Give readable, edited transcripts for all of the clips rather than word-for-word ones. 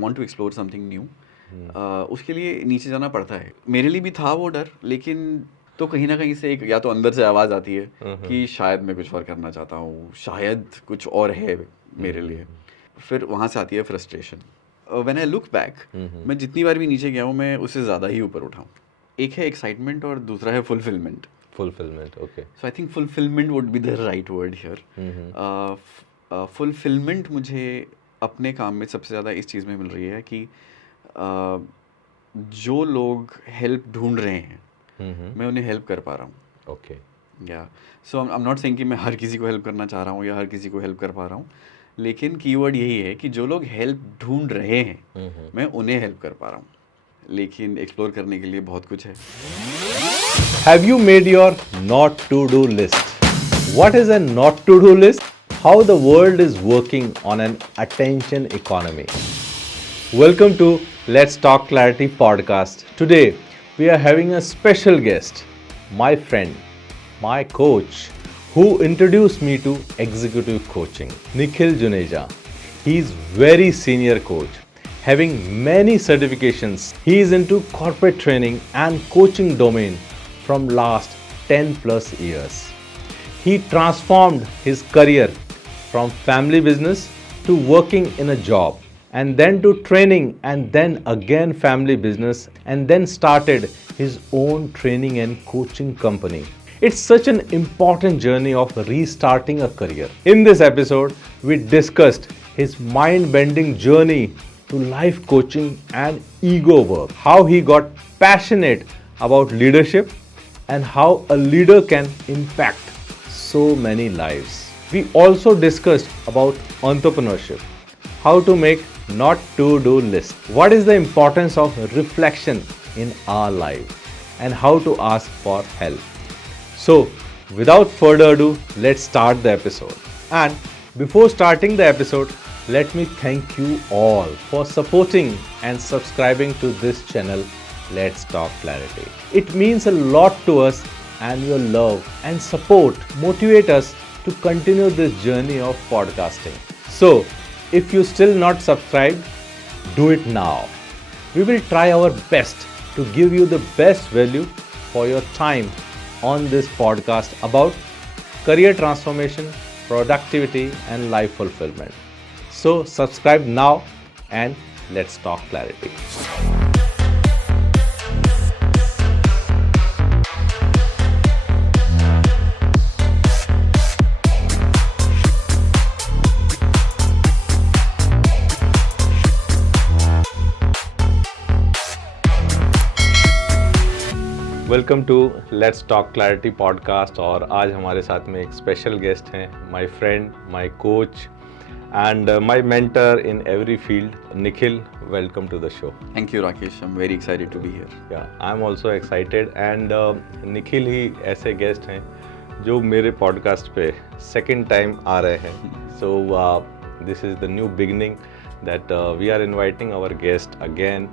Want to explore something new, उसके लिए नीचे जाना पड़ता है। मेरे लिए भी था वो डर, लेकिन तो कहीं ना कहीं से एक या तो अंदर से आवाज़ आती है कि शायद मैं कुछ और करना चाहता हूँ, शायद कुछ और है मेरे लिए। फिर वहाँ से आती है frustration. When I look back, मैं जितनी बार भी नीचे गया हूँ मैं उससे ज़्यादा ही ऊपर उठा हूँ। एक है एक्साइटमेंट और दूसरा है fulfilment. Okay. So I think fulfilment would be the right word here. Fulfilment मुझे अपने काम में सबसे ज़्यादा इस चीज़ में मिल रही है कि जो लोग हेल्प ढूंढ रहे हैं मैं उन्हें हेल्प कर पा रहा हूँ। ओके। या सो आई एम नॉट सेइंग कि मैं हर किसी को हेल्प करना चाह रहा हूँ या हर किसी को हेल्प कर पा रहा हूँ, लेकिन कीवर्ड यही है कि जो लोग हेल्प ढूंढ रहे हैं मैं उन्हें हेल्प कर पा रहा हूँ। लेकिन एक्सप्लोर करने के लिए बहुत कुछ है। Have you made your not to do list? What is a not to do list? How the world is working on an attention economy. Welcome to Let's Talk Clarity podcast. Today we are having a special guest, my friend, my coach, who introduced me to executive coaching, Nikhil Juneja. He is very senior coach, having many certifications. He is into corporate training and coaching domain from last 10 plus years. He transformed his career from family business to working in a job, and then to training, and then again family business, and then started his own training and coaching company. It's such an important journey of restarting a career. In this episode, we discussed his mind-bending journey to life coaching and ego work, how he got passionate about leadership, and how a leader can impact so many lives. We also discussed about entrepreneurship, how to make not to do list, what is the importance of reflection in our life, and how to ask for help. So, without further ado, let's start the episode. And before starting the episode, let me thank you all for supporting and subscribing to this channel, Let's Talk Clarity. It means a lot to us, and your love and support motivate us to continue this journey of podcasting. So, if you still not subscribed, do it now. We will try our best to give you the best value for your time on this podcast about career transformation, productivity, and life fulfillment. So, subscribe now and let's talk clarity. Welcome to let's talk clarity podcast. और आज हमारे साथ में एक special guest हैं, my friend, my coach and my mentor in every field, Nikhil. Welcome to the show. Thank you Rakesh, I am very excited to be here. Yeah I am also excited. And Nikhil ही ऐसे guest हैं जो मेरे podcast पे second time आ रहे हैं. So this is the new beginning that we are inviting our guest again,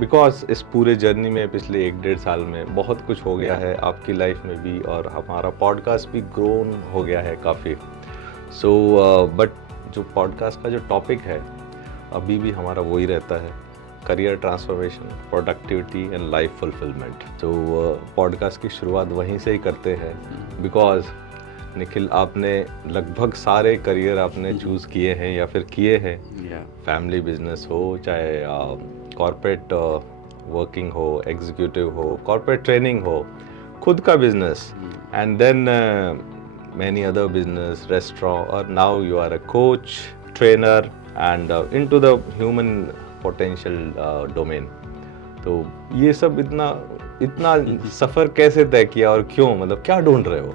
because इस पूरे जर्नी में पिछले 1-1.5 साल में बहुत कुछ हो गया है आपकी लाइफ में भी, और हमारा पॉडकास्ट भी ग्रोन हो गया है काफ़ी. सो बट जो पॉडकास्ट का जो टॉपिक है अभी भी हमारा वही रहता है, career transformation, productivity and life fulfilment. तो पॉडकास्ट की शुरुआत वहीं से ही करते हैं, बिकॉज निखिल आपने लगभग सारे करियर आपने चूज़ किए हैं या फिर किए हैं. फैमिली बिजनेस हो, चाहे कॉर्पोरेट वर्किंग हो, एग्जीक्यूटिव हो, कॉर्पोरेट ट्रेनिंग हो, खुद का business, and then many other business, restaurant, और now you are a coach, trainer and into the human potential domain. तो ये सब इतना सफ़र कैसे तय किया और क्यों, मतलब क्या ढूंढ रहे हो?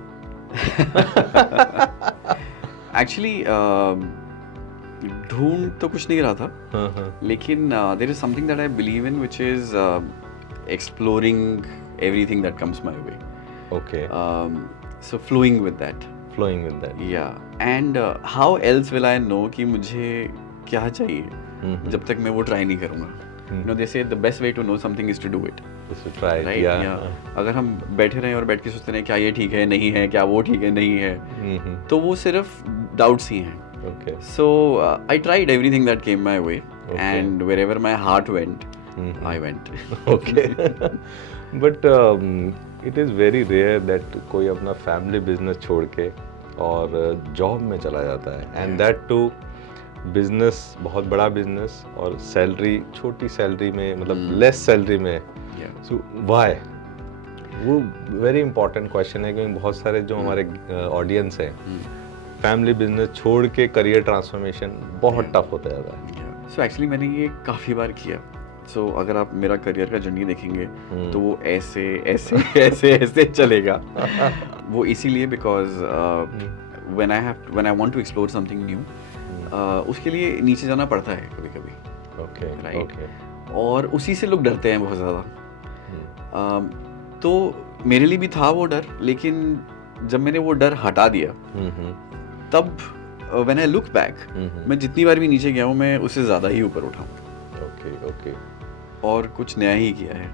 एक्चुअली ढूंढ तो कुछ नहीं रहा था, लेकिन there is something that I believe in which is exploring everything that comes my way. Okay. So flowing with that. Yeah and how else will I know कि मुझे क्या चाहिए जब तक मैं वो ट्राई नहीं करूँगा. You know, they say the best way to know something is to do it. Is to try it, right? Yeah. अगर हम बैठे रहें और बैठ के सोचते रहें क्या ये ठीक है, नहीं है, क्या वो ठीक है, नहीं है, तो वो सिर्फ डाउट्स ही हैं. Okay. So I tried everything that came my way, and wherever my heart went, I went. Okay. But it is very rare that कोई अपना family business छोड़ के और जॉब में चला जाता है, and that too बिजनेस बहुत बड़ा बिजनेस और सैलरी छोटी सैलरी में, मतलब लेस सैलरी में. So why? वो वेरी इंपॉर्टेंट क्वेश्चन है, क्योंकि बहुत सारे जो हमारे ऑडियंस हैं, फैमिली बिजनेस छोड़ के करियर ट्रांसफॉर्मेशन बहुत टफ होता जाता है. सो एक्चुअली मैंने ये काफ़ी बार किया. सो अगर आप मेरा करियर का जर्नी देखेंगे तो वो ऐसे ऐसे ऐसे ऐसे चलेगा. वो इसीलिए because when I want to explore something new, उसके लिए नीचे जाना पड़ता है कभी कभी. Okay, right. और उसी से लोग डरते हैं बहुत ज़्यादा. तो मेरे लिए भी था वो डर, लेकिन जब मैंने वो डर हटा दिया तब व्हेन आई लुक बैक, मैं जितनी बार भी नीचे गया हूँ मैं उससे ज़्यादा ही ऊपर उठा हूँ. ओके. और कुछ नया ही किया है,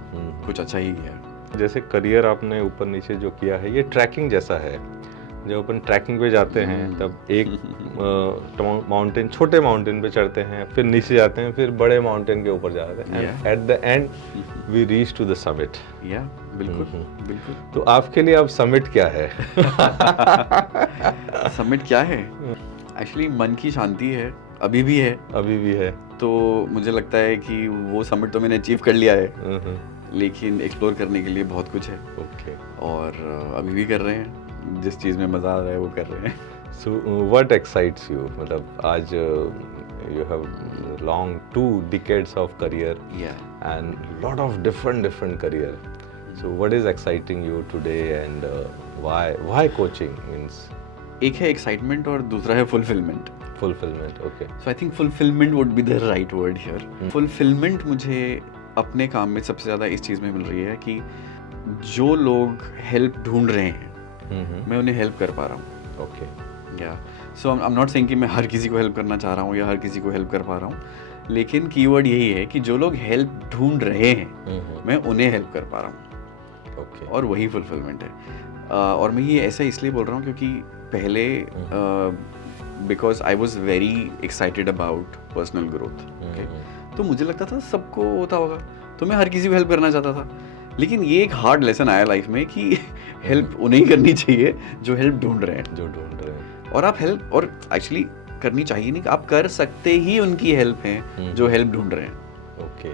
कुछ अच्छा ही किया है. जैसे करियर आपने ऊपर नीचे जो किया है, ये ट्रैकिंग जैसा है. जब अपन ट्रैकिंग पे जाते हैं तब एक माउंटेन, छोटे माउंटेन पे चढ़ते हैं, फिर नीचे जाते हैं, फिर बड़े माउंटेन के ऊपर जाते हैं, and at the end we reach to the summit. या बिल्कुल बिल्कुल. तो आपके लिए अब समिट क्या है? समिट क्या है? एक्चुअली मन की शांति है, अभी भी है. तो मुझे लगता है कि वो समिट तो मैंने अचीव कर लिया है, लेकिन एक्सप्लोर करने के लिए बहुत कुछ है. ओके. और अभी भी कर रहे हैं. जिस चीज़ में मज़ा आ रहा है वो कर रहे हैं. So what excites you? मतलब आज you have long 2 decades of career, and lot of different career. So what is exciting you today, and why coaching means? एक है एक्साइटमेंट और दूसरा है fulfilment. Okay. So I think fulfillment would be the right word here. Fulfillment मुझे अपने काम में सबसे ज़्यादा इस चीज़ में मिल रही है कि जो लोग हेल्प ढूंढ रहे हैं, मैं उन्हें हेल्प कर पा रहा हूँ. ओके. या सो आई एम नॉट सेइंग कि मैं हर किसी को हेल्प करना चाह रहा हूँ या हर किसी को हेल्प कर पा रहा हूँ, लेकिन कीवर्ड यही है कि जो लोग हेल्प ढूंढ रहे हैं, मैं उन्हें हेल्प कर पा रहा हूँ. ओके. और वही फुलफिलमेंट है. और मैं ये ऐसा इसलिए बोल रहा हूँ क्योंकि पहले because I was very excited about personal growth. तो मुझे लगता था सबको होता होगा, तो मैं हर किसी को हेल्प करना चाहता था. लेकिन ये एक हार्ड लेसन आया लाइफ में कि हेल्प उन्हें करनी चाहिए जो हेल्प ढूंढ रहे हैं. और आप हेल्प, और एक्चुअली करनी चाहिए नहीं, आप कर सकते ही उनकी हेल्प हैं जो हेल्प ढूंढ रहे हैं. ओके.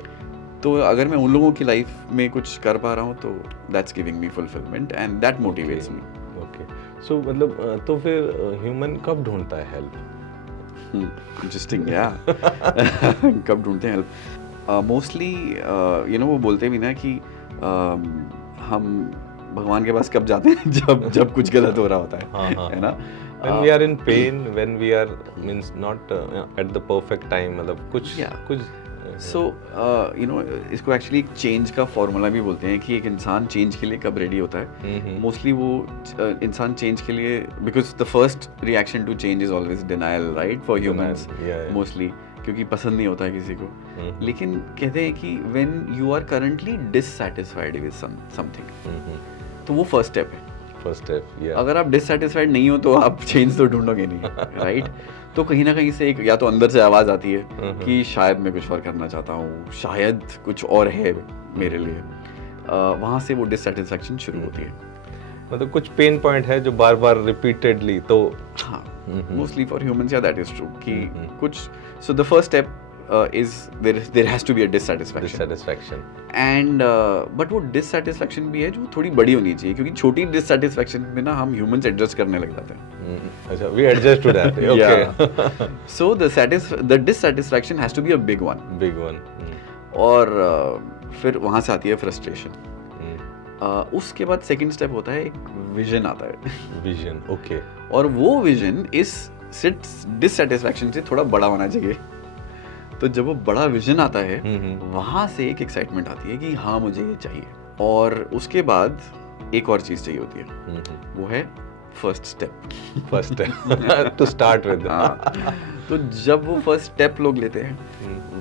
तो अगर मैं उन लोगों की लाइफ में कुछ कर पा रहा हूँ तो that's giving me fulfilment and that motivates me. Okay. So मतलब तो फिर ह्यूमन कब ढूंढता है हेल्प? इंटरेस्टिंग. या कब ढूंढते हैं हेल्प? मोस्टली वो बोलते भी ना कि हम भगवान के पास कब जाते हैं जब कुछ गलत हो रहा होता है. है ना? When we are in pain, when we are means not at the perfect time, मतलब कुछ So इसको एक्चुअली एक चेंज का फॉर्मूला भी बोलते हैं कि एक इंसान चेंज के लिए कब रेडी होता है. मोस्टली वो इंसान चेंज के लिए, because the first reaction to change is always denial, right, for humans mostly, क्योंकि पसंद नहीं होता है किसी को. लेकिन कहते हैं कि when you are currently dissatisfied with something, तो वो फर्स्ट स्टेप है. अगर आप डिससैटिस्फाइड नहीं हो तो आप चेंज तो ढूंढोगे नहीं, राइट. तो कहीं ना कहीं से एक या तो अंदर से आवाज़ आती है कि शायद मैं कुछ और करना चाहता हूँ, शायद कुछ और है मेरे लिए. वहाँ से वो डिससैटिस्फैक्शन शुरू होती है. मतलब कुछ पेन पॉइंट है जो बार बार रिपीटेडली, तो हाँ, मोस्टली फॉर ह्यूमंस या दैट इज ट्रू कि कुछ. So the first step is there has to be a dissatisfaction. And but वो dissatisfaction भी है जो थोड़ी बड़ी होनी चाहिए, क्योंकि छोटी dissatisfaction में ना हम humans adjust करने लग जाते हैं. अच्छा, we adjust to that. Okay. So the dissatisfaction has to be a big one. और फिर वहाँ से आती है frustration. उसके बाद सेकंड स्टेप होता है, एक विजन आता है. विजन. ओके. और वो विजन इस डिससैटिस्फैक्शन से थोड़ा बड़ा होना चाहिए. तो जब वो बड़ा विजन आता है, वहां से एक एक्साइटमेंट आती है कि हाँ मुझे ये चाहिए. और उसके बाद एक और चीज चाहिए होती है, वो है first step to start with. तो जब वो फर्स्ट स्टेप लोग लेते हैं,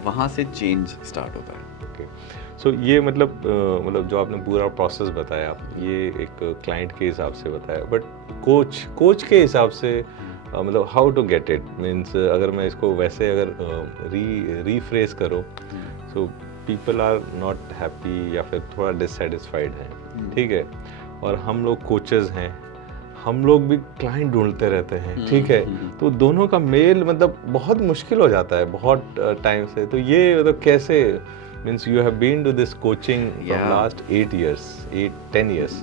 वहां से चेंज स्टार्ट होता है. ओके. सो ये मतलब जो आपने पूरा प्रोसेस बताया, ये एक क्लाइंट के हिसाब से बताया, बट कोच के हिसाब से मतलब how to get it means अगर मैं इसको वैसे अगर रीफ्रेज करूँ, so people are not happy या फिर थोड़ा डिससेटिस्फाइड हैं, ठीक है, और हम लोग कोचेस हैं, हम लोग भी क्लाइंट ढूंढते रहते हैं, ठीक है, तो दोनों का मेल मतलब बहुत मुश्किल हो जाता है बहुत टाइम से। तो ये मतलब कैसे, means you have been to this coaching from last 10 years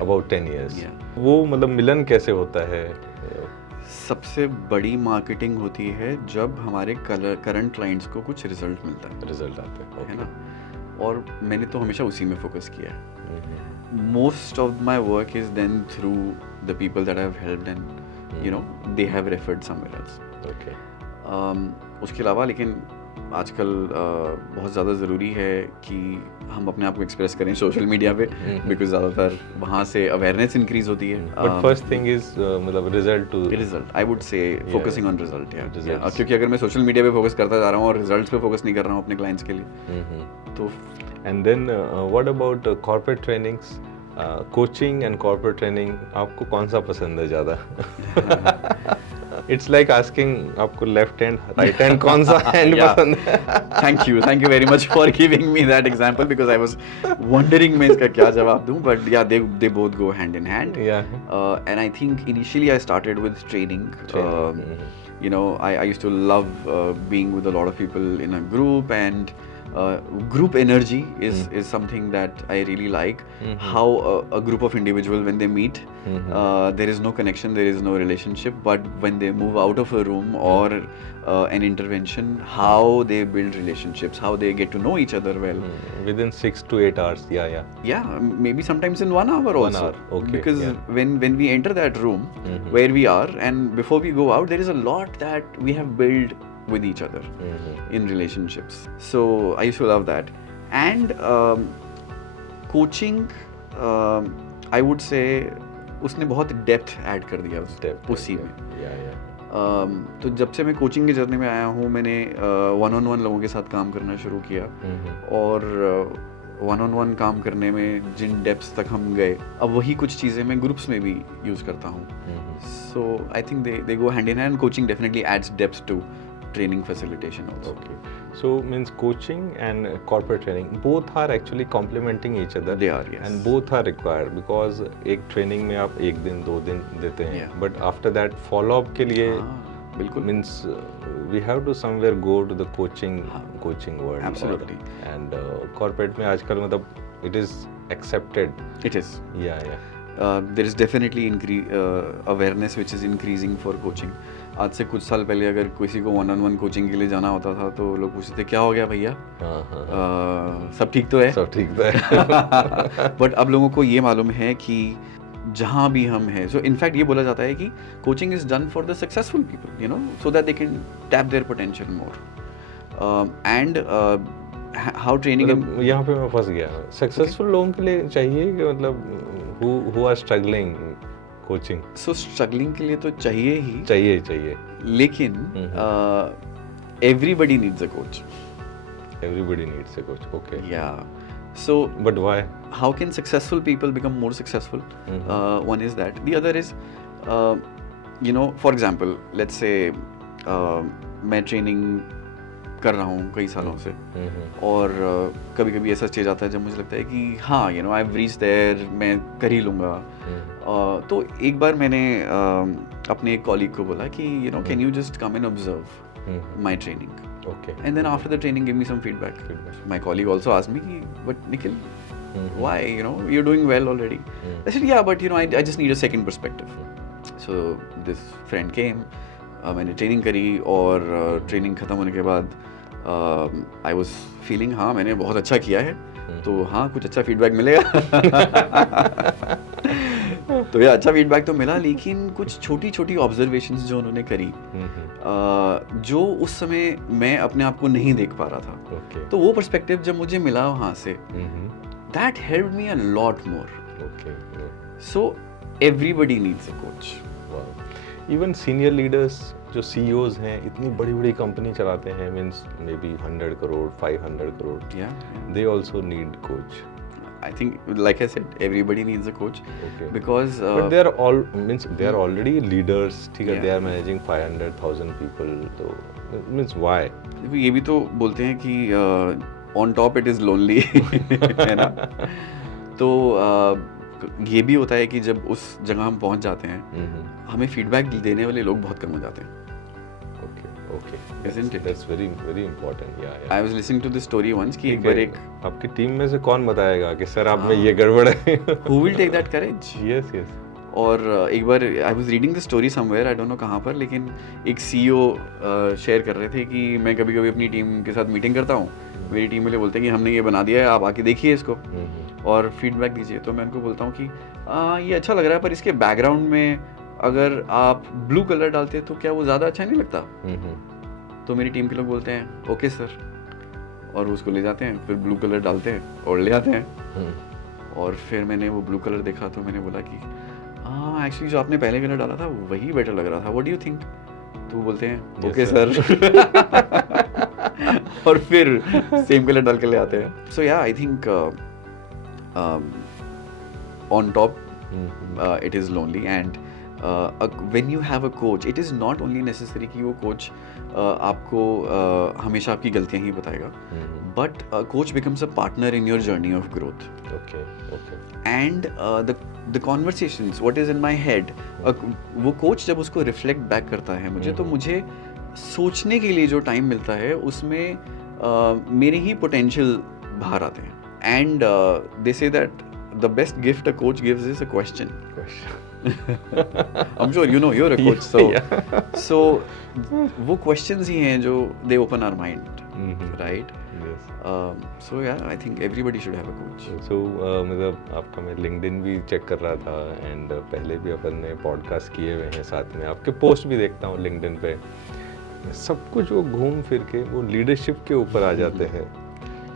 about 10 years, वो मतलब मिलन कैसे होता है? सबसे बड़ी मार्केटिंग होती है जब हमारे करंट क्लाइंट्स को कुछ रिजल्ट मिलता है, रिजल्ट आते हैं, है ना, और मैंने तो हमेशा उसी में फोकस किया है। Most of my work is then through the people that I've helped and you know they have referred somewhere else. Okay. उसके अलावा लेकिन आजकल बहुत ज़्यादा ज़रूरी है कि हम अपने आप को एक्सप्रेस करें सोशल मीडिया पे, बिकॉज ज़्यादातर वहाँ से अवेयरनेस इंक्रीज होती है। बट फर्स्ट थिंग इज मतलब रिजल्ट आई वुड से फोकसिंग ऑन रिजल्ट, क्योंकि अगर मैं सोशल मीडिया पे फोकस करता जा रहा हूँ और रिजल्ट्स पे फोकस नहीं कर रहा हूँ अपने क्लाइंट्स के लिए तो। And then what about corporate trainings, coaching and corporate training, आपको कौन सा पसंद है ज़्यादा? इट्स लाइक आस्किंग आपको लेफ्ट हैंड राइट हैंड कौन सा हैंड पसंद है? Thank you very much for giving me that example because I was wondering मैं इसका क्या जवाब दूं, but yeah they both go hand in hand, and I think initially I started with training. You know, I used to love being with a lot of people in a group, and group energy is something that I really like. How a group of individuals, when they meet, there is no connection, there is no relationship, but when they move out of a room or an intervention, how they build relationships, how they get to know each other well. Within 6 to 8 hours, yeah, maybe sometimes in 1 hour also. 1 hour, okay. Because when we enter that room where we are, and before we go out, there is a lot that we have built with each other in relationships. So I used to love that. And coaching, I would say उसने बहुत depth add कर दिया उसी में. तो जब से मैं कोचिंग की जर्नी में आया हूँ, मैंने 1-on-1 लोगों के साथ काम करना शुरू किया, और 1-on-1 काम करने में जिन डेप्थ्स तक हम गए, अब वही कुछ चीज़ें मैं ग्रुप्स में भी यूज़ करता हूँ. So I think they go hand in hand. Coaching definitely adds depth to training facilitation also. Okay. So means coaching and corporate training both are actually complementing each other. They are, yes. And both are required because एक training में आप 1 दिन 2 दिन देते हैं, but after that follow up के लिए बिल्कुल means we have to somewhere go to the coaching world. Absolutely. And corporate में आजकल मतलब it is accepted. It is. Yeah. There is definitely awareness which is increasing for coaching. आज से कुछ साल पहले अगर किसी को 1-on-1 कोचिंग के लिए जाना होता था तो लोग पूछते थे क्या हो गया भैया, सब ठीक तो है? सब ठीक तो है. बट अब लोगों को ये मालूम है कि जहाँ भी हम हैं, सो इनफैक्ट ये बोला जाता है कि coaching is done for the successful people, you know, so that they can tap their potential more. And how training, यहाँ पे मैं फंस गया. सक्सेसफुल लोगों के लिए चाहिए कि मतलब who are struggling coaching? So struggling के लिए तो चाहिए ही चाहिए, लेकिन everybody needs a coach. Everybody needs a coach. Okay. Yeah. So but why? How can successful people become more successful? One is that. The other is you know, for example, let's say मैं training कर रहा हूँ कई सालों से, और कभी कभी ऐसा स्टेज आता है जब मुझे लगता है कि हाँ, you know, I have reached there, मैं कर ही लूँगा. तो एक बार मैंने अपने एक कॉलीग को बोला कि you know, can you just come and observe my training, okay, and then after the training give me some feedback. My colleague also asked me, but Nikhil, why, you know, you're doing well already. I said, yeah, but you know, I just need a second perspective. So this friend came, मैंने training करी, और training ख़त्म होने के बाद I was feeling हाँ मैंने बहुत अच्छा किया है, तो हाँ कुछ अच्छा फीडबैक मिलेगा. तो ये अच्छा फीडबैक तो मिला, लेकिन कुछ छोटी छोटी ऑब्जर्वेशंस जो उन्होंने करी, जो उस समय मैं अपने आप को नहीं देख पा रहा था, तो वो पर्सपेक्टिव जब मुझे मिला वहाँ से, that helped me a lot more. So everybody needs a coach. Even senior leaders जो CEOs हैं, इतनी बड़ी बड़ी कंपनी चलाते हैं, means may be 100 crore 500 crore, they also need coach. I think, like I said, everybody needs a coach. Okay. Because But they are already leaders. ठीक है, Yeah. they are managing 500,000 people. So means why? देखो, ये भी तो बोलते हैं कि on top it is lonely है ना. तो ये भी होता है कि जब उस जगह हम पहुंच जाते हैं, हमें फीडबैक देने वाले लोग बहुत कम हो जाते हैं. Okay. Isn't it? That's very very important. Yeah. I was listening to this story once कि एक ठीक बार है, एक आपकी टीम में से कौन बताएगा कि सर आप में ये गड़बड़ है? who will take that courage? Yes. और एक बार I was reading the story somewhere, I don't know कहाँ पर, लेकिन एक CEO शेयर कर रहे थे कि मैं कभी कभी अपनी टीम के साथ मीटिंग करता हूँ, मेरी टीम वाले बोलते हैं कि हमने ये बना दिया है, आप आके देखिए इसको और फीडबैक दीजिए. तो मैं उनको बोलता हूँ कि ये अच्छा लग रहा है, पर इसके बैकग्राउंड में अगर आप ब्लू कलर डालते तो क्या वो ज़्यादा अच्छा नहीं लगता? तो मेरी टीम के लोग बोलते हैं ओके सर, और उसको ले जाते हैं, फिर ब्लू कलर डालते हैं और ले आते हैं. और फिर मैंने वो ब्लू कलर देखा तो मैंने बोला कि हाँ एक्चुअली जो आपने पहले कलर डाला था वही बेटर लग रहा था, व्हाट डू यू थिंक? तो वो बोलते हैं ओके सर और फिर सेम कलर डाल के ले आते हैं. सो या I think on top it is lonely, and when you have a coach, it is not only necessary कि वो coach आपको हमेशा आपकी गलतियाँ ही बताएगा, but a coach becomes a partner in your journey of growth. Okay. And the conversations, what is in my head, वो coach जब उसको reflect back करता है मुझे, तो मुझे सोचने के लिए जो टाइम मिलता है उसमें मेरे ही potential बाहर आते हैं. And they say that the best gift a coach gives is a question. I'm sure you know you're a coach, so वो questions ही हैं जो they open our mind, right? Yes. So yeah, I think everybody should have a coach. So मतलब आपका मैं LinkedIn भी check कर रहा था, एंड पहले भी अपन ने पॉडकास्ट किए हुए हैं साथ में, आपके पोस्ट भी देखता हूँ LinkedIn पे, सब कुछ वो घूम फिर के वो लीडरशिप के ऊपर आ जाते हैं.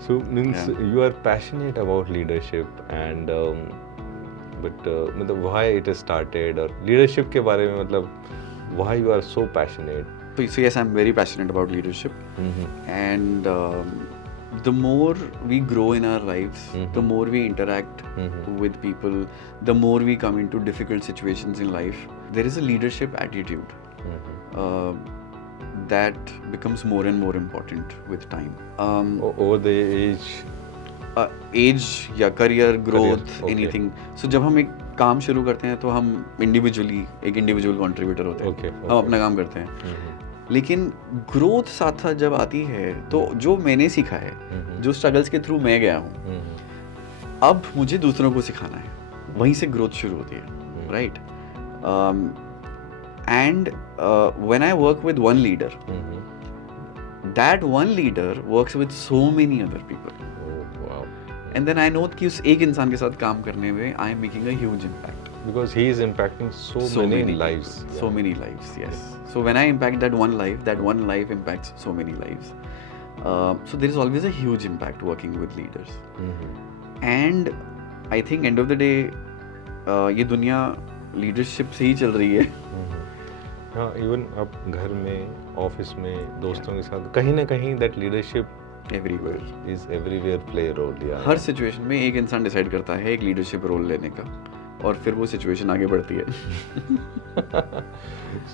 So means you are passionate about leadership, and but मतलब why it has started, और leadership के बारे में मतलब why you are so passionate? So yes, I'm very passionate about leadership, and the more we grow in our lives, the more we interact with people, the more we come into difficult situations in life, there is a leadership attitude that becomes more and more important with time. Over the age या career growth, okay. anything. So जब हम एक काम शुरू करते हैं तो हम individually एक individual contributor होते हैं, okay. हम अपना काम करते हैं. लेकिन ग्रोथ साथ साथ जब आती है तो जो मैंने सीखा है, जो स्ट्रगल्स के थ्रू मैं गया हूँ, अब मुझे दूसरों को सिखाना है, वहीं से ग्रोथ शुरू होती है, right? And when I work with one leader, that one leader works with so many other people. Oh, wow. And then I know कि उस एक इंसान के साथ काम करने में I am making a huge impact. Because he is impacting so many lives. So many lives, yes. So when I impact that one life impacts so many lives. So there is always a huge impact working with leaders. And I think end of the day, ये दुनिया leadership से ही चल रही है. हाँ, even आप घर में, ऑफिस में, दोस्तों के साथ कहीं ना कहीं that leadership everywhere play a role. Yeah. Her situation में एक इंसान डिसाइड करता है एक लीडरशिप रोल लेने का, और फिर वो सिचुएशन आगे बढ़ती है.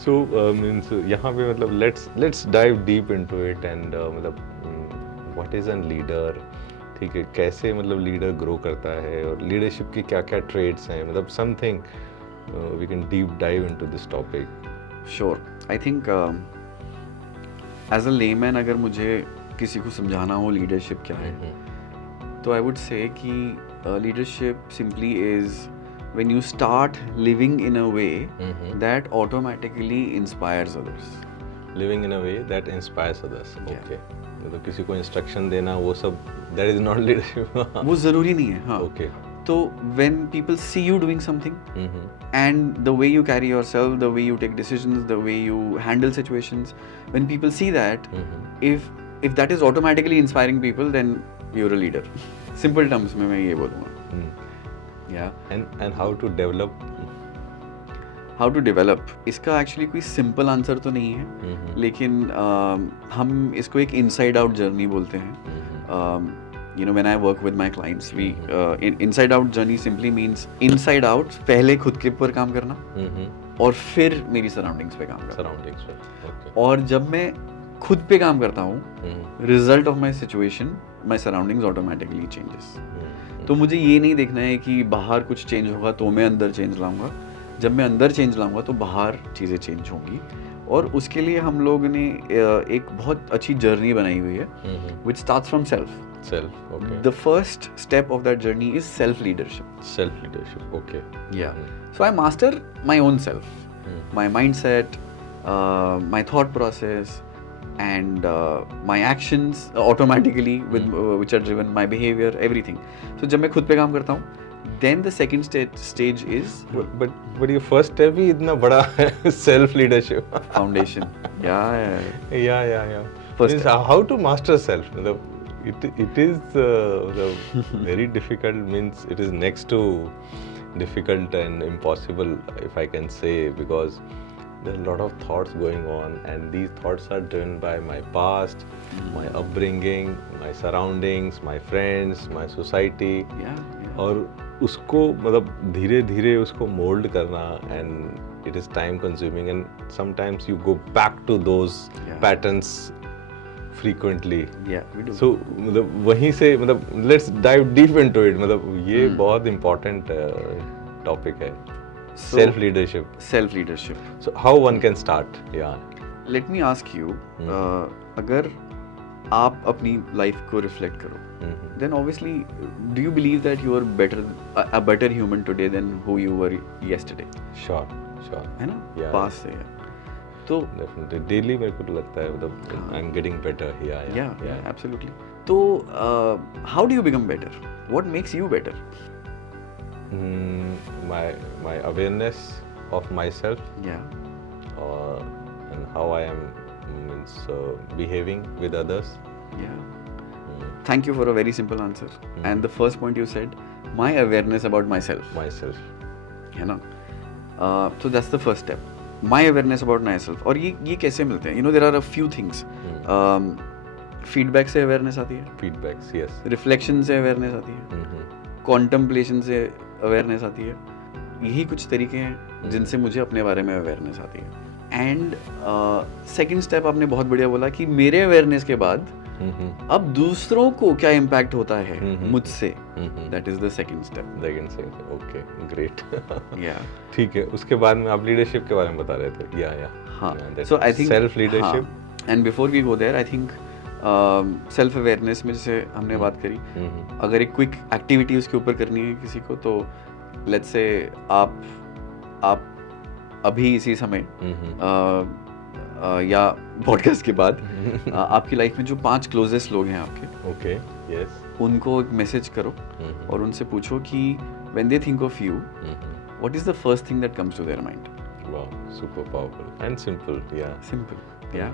So means यहाँ पे मतलब let's dive deep into it, and मतलब what is a leader, ठीक है, कैसे मतलब लीडर ग्रो करता है, और लीडरशिप की क्या क्या ट्रेड्स हैं, मतलब something we can deep dive into this topic. Sure. I think as a layman अगर मुझे किसी को समझाना हो लीडरशिप क्या है, तो I would say कि leadership simply is when you start living in a way that automatically inspires others. Living in a way that inspires others. Yeah. Okay. मतलब किसी को इंस्ट्रक्शन देना वो सब that is not leadership. वो ज़रूरी नहीं है. हाँ. Okay. तो when people see you doing something, and the way you carry yourself, the way you take decisions, the way you handle situations, when people see that, if that is automatically inspiring people, then you're a leader. Simple terms में मैं ये बोलूँगा. Yeah. And how to develop? How to develop? इसका actually कोई simple answer तो नहीं है, लेकिन हम इसको एक inside out journey बोलते हैं. you know, when I work with my clients, we inside out journey simply means inside out पहले खुद के ऊपर काम करना और फिर मेरी सराउंडिंग्स पे काम करना. सराउंडिंग्स पे. ओके. और जब मैं खुद पे काम करता हूँ, result of my situation, my surroundings automatically changes. तो मुझे ये नहीं देखना है कि बाहर कुछ चेंज होगा तो मैं अंदर चेंज लाऊंगा. जब मैं अंदर चेंज लाऊंगा तो बाहर चीज़ें चेंज होंगी. और उसके लिए हम लोग ने एक बहुत अच्छी जर्नी बनाई हुई है, विच starts from self. Okay. The first step of that journey is self-leadership. Self-leadership. Okay. Yeah. So I master my own self, my mindset, my thought process, and my actions automatically with which are driven my behavior, everything. So जब मैं खुद पे काम करता हूँ, then the second stage is but your first step ही इतना बड़ा है, self leadership. foundation. Yeah. Means First step. how to master self? It is very difficult. Means it is next to difficult and impossible, if I can say, because there are a lot of thoughts going on, and these thoughts are driven by my past, my upbringing, my surroundings, my friends, my society. Yeah. और उसको मतलब धीरे धीरे उसको mould करना, and it is time consuming, and sometimes you go back to those patterns frequently. Yeah, we do. So मतलब वहीं से मतलब let's dive deep into it. मतलब ये बहुत important topic है. Self leadership. Self leadership. So how one can start? Yeah. Let me ask you, अगर आप अपनी लाइफ को रिफ्लेक्ट करो, then obviously do you believe that you are a better human today than who you were yesterday? Sure. है ना? Yeah. पास से है. तो Definitely daily मेरे को लगता है मतलब I'm getting better. Yeah, absolutely. तो how do you become better? What makes you better? My awareness of myself. Yeah. And how I am behaving with others. Yeah. Thank you for a very simple answer. And the first point you said, my awareness about myself. है ना? So that's the first step. My awareness about myself. और ये कैसे मिलते हैं? You know, there are a few things. Feedback से awareness आती है. Feedbacks, yes. Reflection से awareness आती है. Contemplation से awareness आती है. यही कुछ तरीके हैं जिनसे मुझे अपने बारे में awareness आती है. And second step आपने बहुत बढ़िया बोला कि मेरे awareness के बाद अब दूसरों को क्या इम्पैक्ट होता है मुझसे. That is the second step. Okay, great. या ठीक है. उसके बाद में आप लीडरशिप के बारे में बता रहे थे. या हाँ. So I think self leadership. And before we go there, I think self awareness में जैसे हमने बात करी, अगर एक क्विक एक्टिविटी उसके ऊपर करनी है किसी को, तो लेट्स से आप अभी इसी समय या पॉडकास्ट के बाद आपकी लाइफ में जो 5 क्लोजेस्ट लोग हैं आपके, ओके, यस, उनको एक मैसेज करो और उनसे पूछो कि when they think of you, what is the first thing that comes to their mind. Wow, super powerful and simple. Yeah simple. Yeah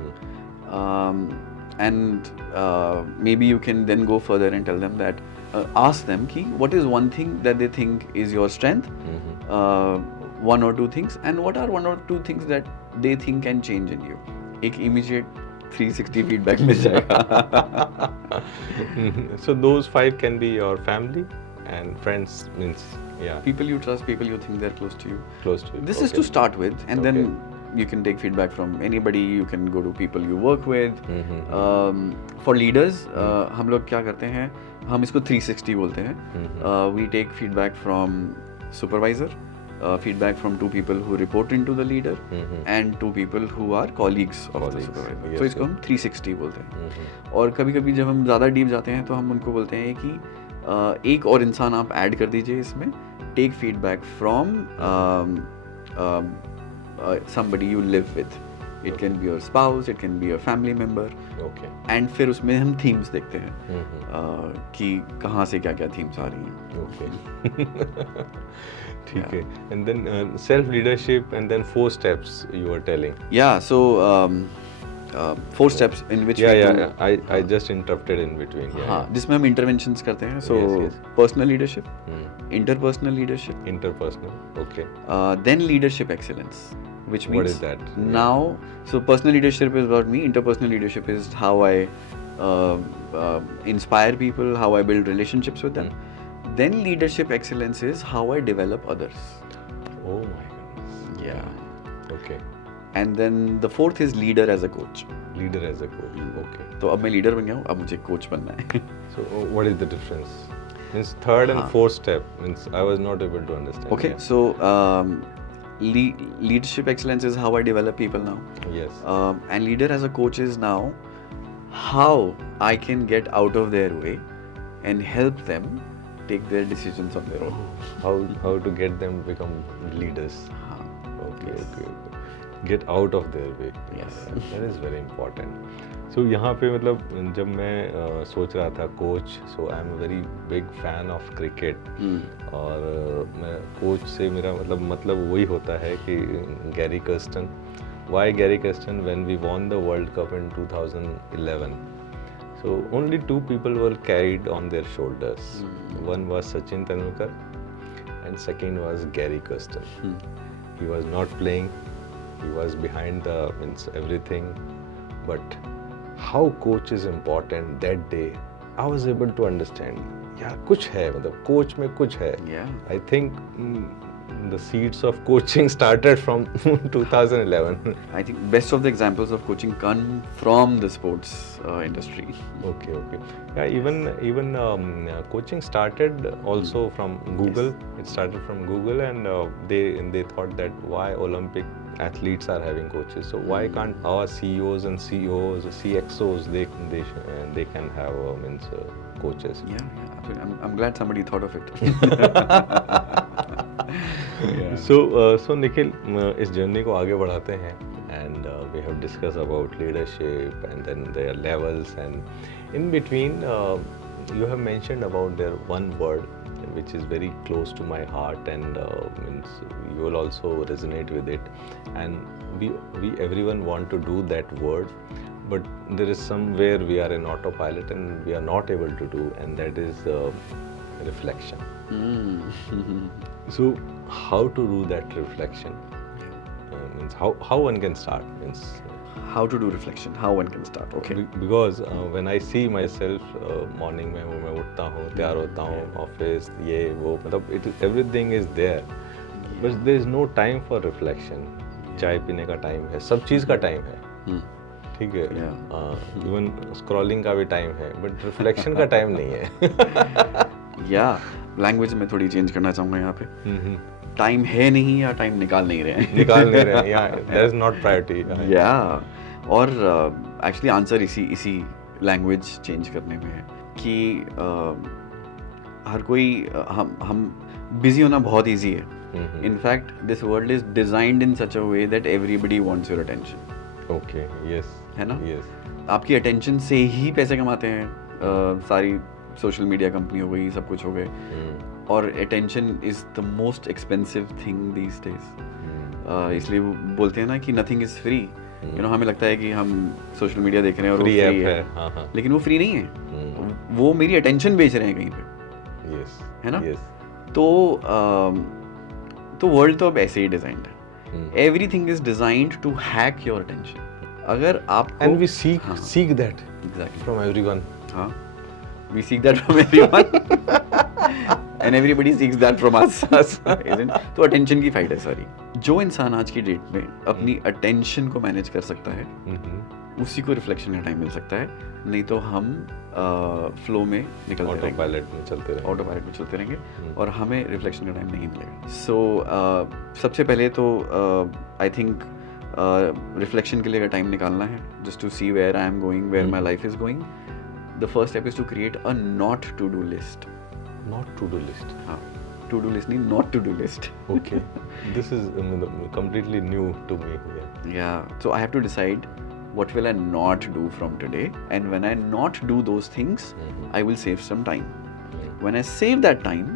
and maybe you can then go further and tell them that ask them ki what is one thing that they think is your strength, one or two things, and what are one or two things that they think can change in you. एक immediate 360 feedback मिल जाएगा. So those 5 can be your family and friends, means people you trust, people you think they're close to you. This okay. is to start with, and then you can take feedback from anybody. You can go to people you work with. For leaders, हम लोग क्या करते हैं, हम इसको 360 बोलते हैं. We take feedback from supervisor, feedback from 2 people who report into the leader, and 2 people who are colleagues of the supervisor. Yes, तो इसको हम 360 बोलते हैं. और कभी-कभी जब हम ज़्यादा डीप जाते हैं तो हम उनको बोलते हैं कि एक और इंसान आप ऐड कर दीजिए इसमें. Take feedback from somebody you live with. It can be your spouse, it can be a family member. Okay. And फिर उसमें हम themes देखते हैं कि कहाँ से क्या-क्या themes आ रही हैं. Okay. ठीक है. And then self leadership, and then 4 steps you were telling. Yeah, so 4 steps in which we do. I just interrupted in between. हाँ, जिसमें हम interventions करते हैं. So yes. personal leadership, interpersonal leadership. Interpersonal. Okay. Then leadership excellence. Which means what is that? Now, so personal leadership is about me. Interpersonal leadership is how I inspire people, how I build relationships with them. Then leadership excellence is how I develop others. Oh my goodness. Yeah. Okay. And then the fourth is leader as a coach. Leader as a coach. Okay. तो अब मैं leader बन गया हूँ, अब मुझे coach बनना है. So what is the difference? Means third and fourth step. Means I was not able to understand. Okay, Yeah. so leadership excellence is how I develop people now. Yes. And leader as a coach is now how I can get out of their way and help them take their decisions on their own. How to get them become leaders. हाँ. Okay, Yes. okay, okay. Get out of their way. Yes. That is very important. So यहाँ पे मतलब जब मैं सोच रहा था coach, so I am a very big fan of cricket. और मैं कोच से मेरा मतलब वही होता है कि Gary Kirsten. Why Gary Kirsten? When we won the World Cup in 2011, so only two people were carried on their shoulders. One was Sachin Tendulkar and second was Gary Kirsten. He was not playing, he was behind the everything, but how coach is important that day, I was able to understand. यार कुछ है, मतलब coach में कुछ है. Yeah. I think the seeds of coaching started from 2011. I think best of the examples of coaching come from the sports industry. Okay. Yeah, even coaching started also from Google. It started from Google, and they thought that why Olympic athletes are having coaches. So why can't our CEOs and COs, CXOs, they can have coaches? Yeah, absolutely. I'm glad somebody thought of it. So Nikhil, इस journey को आगे बढ़ाते हैं, and we have discussed about leadership and then their levels, and in between you have mentioned about their one word which is very close to my heart, and means you will also resonate with it, and we everyone want to do that word, but there is somewhere we are in autopilot and we are not able to do, and that is reflection. So how to do that reflection? Means how one can start, means How to do reflection? How one can start? Okay. because when I see myself morning में मैं उठता हूँ, तैयार होता हूँ, office ये वो, मतलब everything is there, but there is no time for reflection. चाय पीने का टाइम है, सब चीज़ का टाइम है, ठीक है, इवन स्क्रॉलिंग का भी टाइम है, बट रिफ्लेक्शन का टाइम नहीं है. लैंग्वेज में थोड़ी चेंज करना चाहूँगा यहाँ पे. टाइम है नहीं या टाइम निकाल नहीं रहे हैं. निकाल नहीं रहे हैं, दैट इज नॉट प्रायोरिटी. या और एक्चुअली आंसर इसी लैंग्वेज चेंज करने में है कि हर कोई हम बिजी होना बहुत ईजी है. In fact this world is designed in such a way that everybody wants your attention. Okay, yes, है ना? यस. आपकी अटेंशन से ही पैसे कमाते हैं. सारी सोशल मीडिया कंपनी हो गई, सब कुछ हो गए, और attention is the most expensive thing these days. इसलिए वो बोलते हैं ना कि नथिंग इज फ्री. हमें लगता है कि हम सोशल मीडिया देख रहे हैं और फ्री वो फ्री है, है, लेकिन वो फ्री नहीं है. वो मेरी अटेंशन बेच रहे हैं कहीं पे. यस, है ना? यस. तो वर्ल्ड तो अब ऐसे ही डिजाइंड है. Everything is designed to hack your attention. अगर आपको and we seek that exactly from everyone. हाँ, we seek that from everyone and everybody seeks that from us, isn't? तो attention की फाइट है सारी. जो इंसान आज की डेट में अपनी attention को मैनेज कर सकता है, उसी को रिफ्लेक्शन का टाइम मिल सकता है. नहीं तो हम फ्लो में निकलते रहेंगे, ऑटोपायलट में चलते रहेंगे, और हमें रिफ्लेक्शन का टाइम नहीं मिलेगा. सो सबसे पहले तो आई थिंक रिफ्लेक्शन के लिए अगर टाइम निकालना है, just to see where I am going, where my life is going, the first step is to create a not to do list. Not to do list. हाँ, to do list नहीं, not to do list. Okay, this is completely new to me. Yeah, so I have to decide what will I not do from today, and when I not do those things, I will save some time. When I save that time,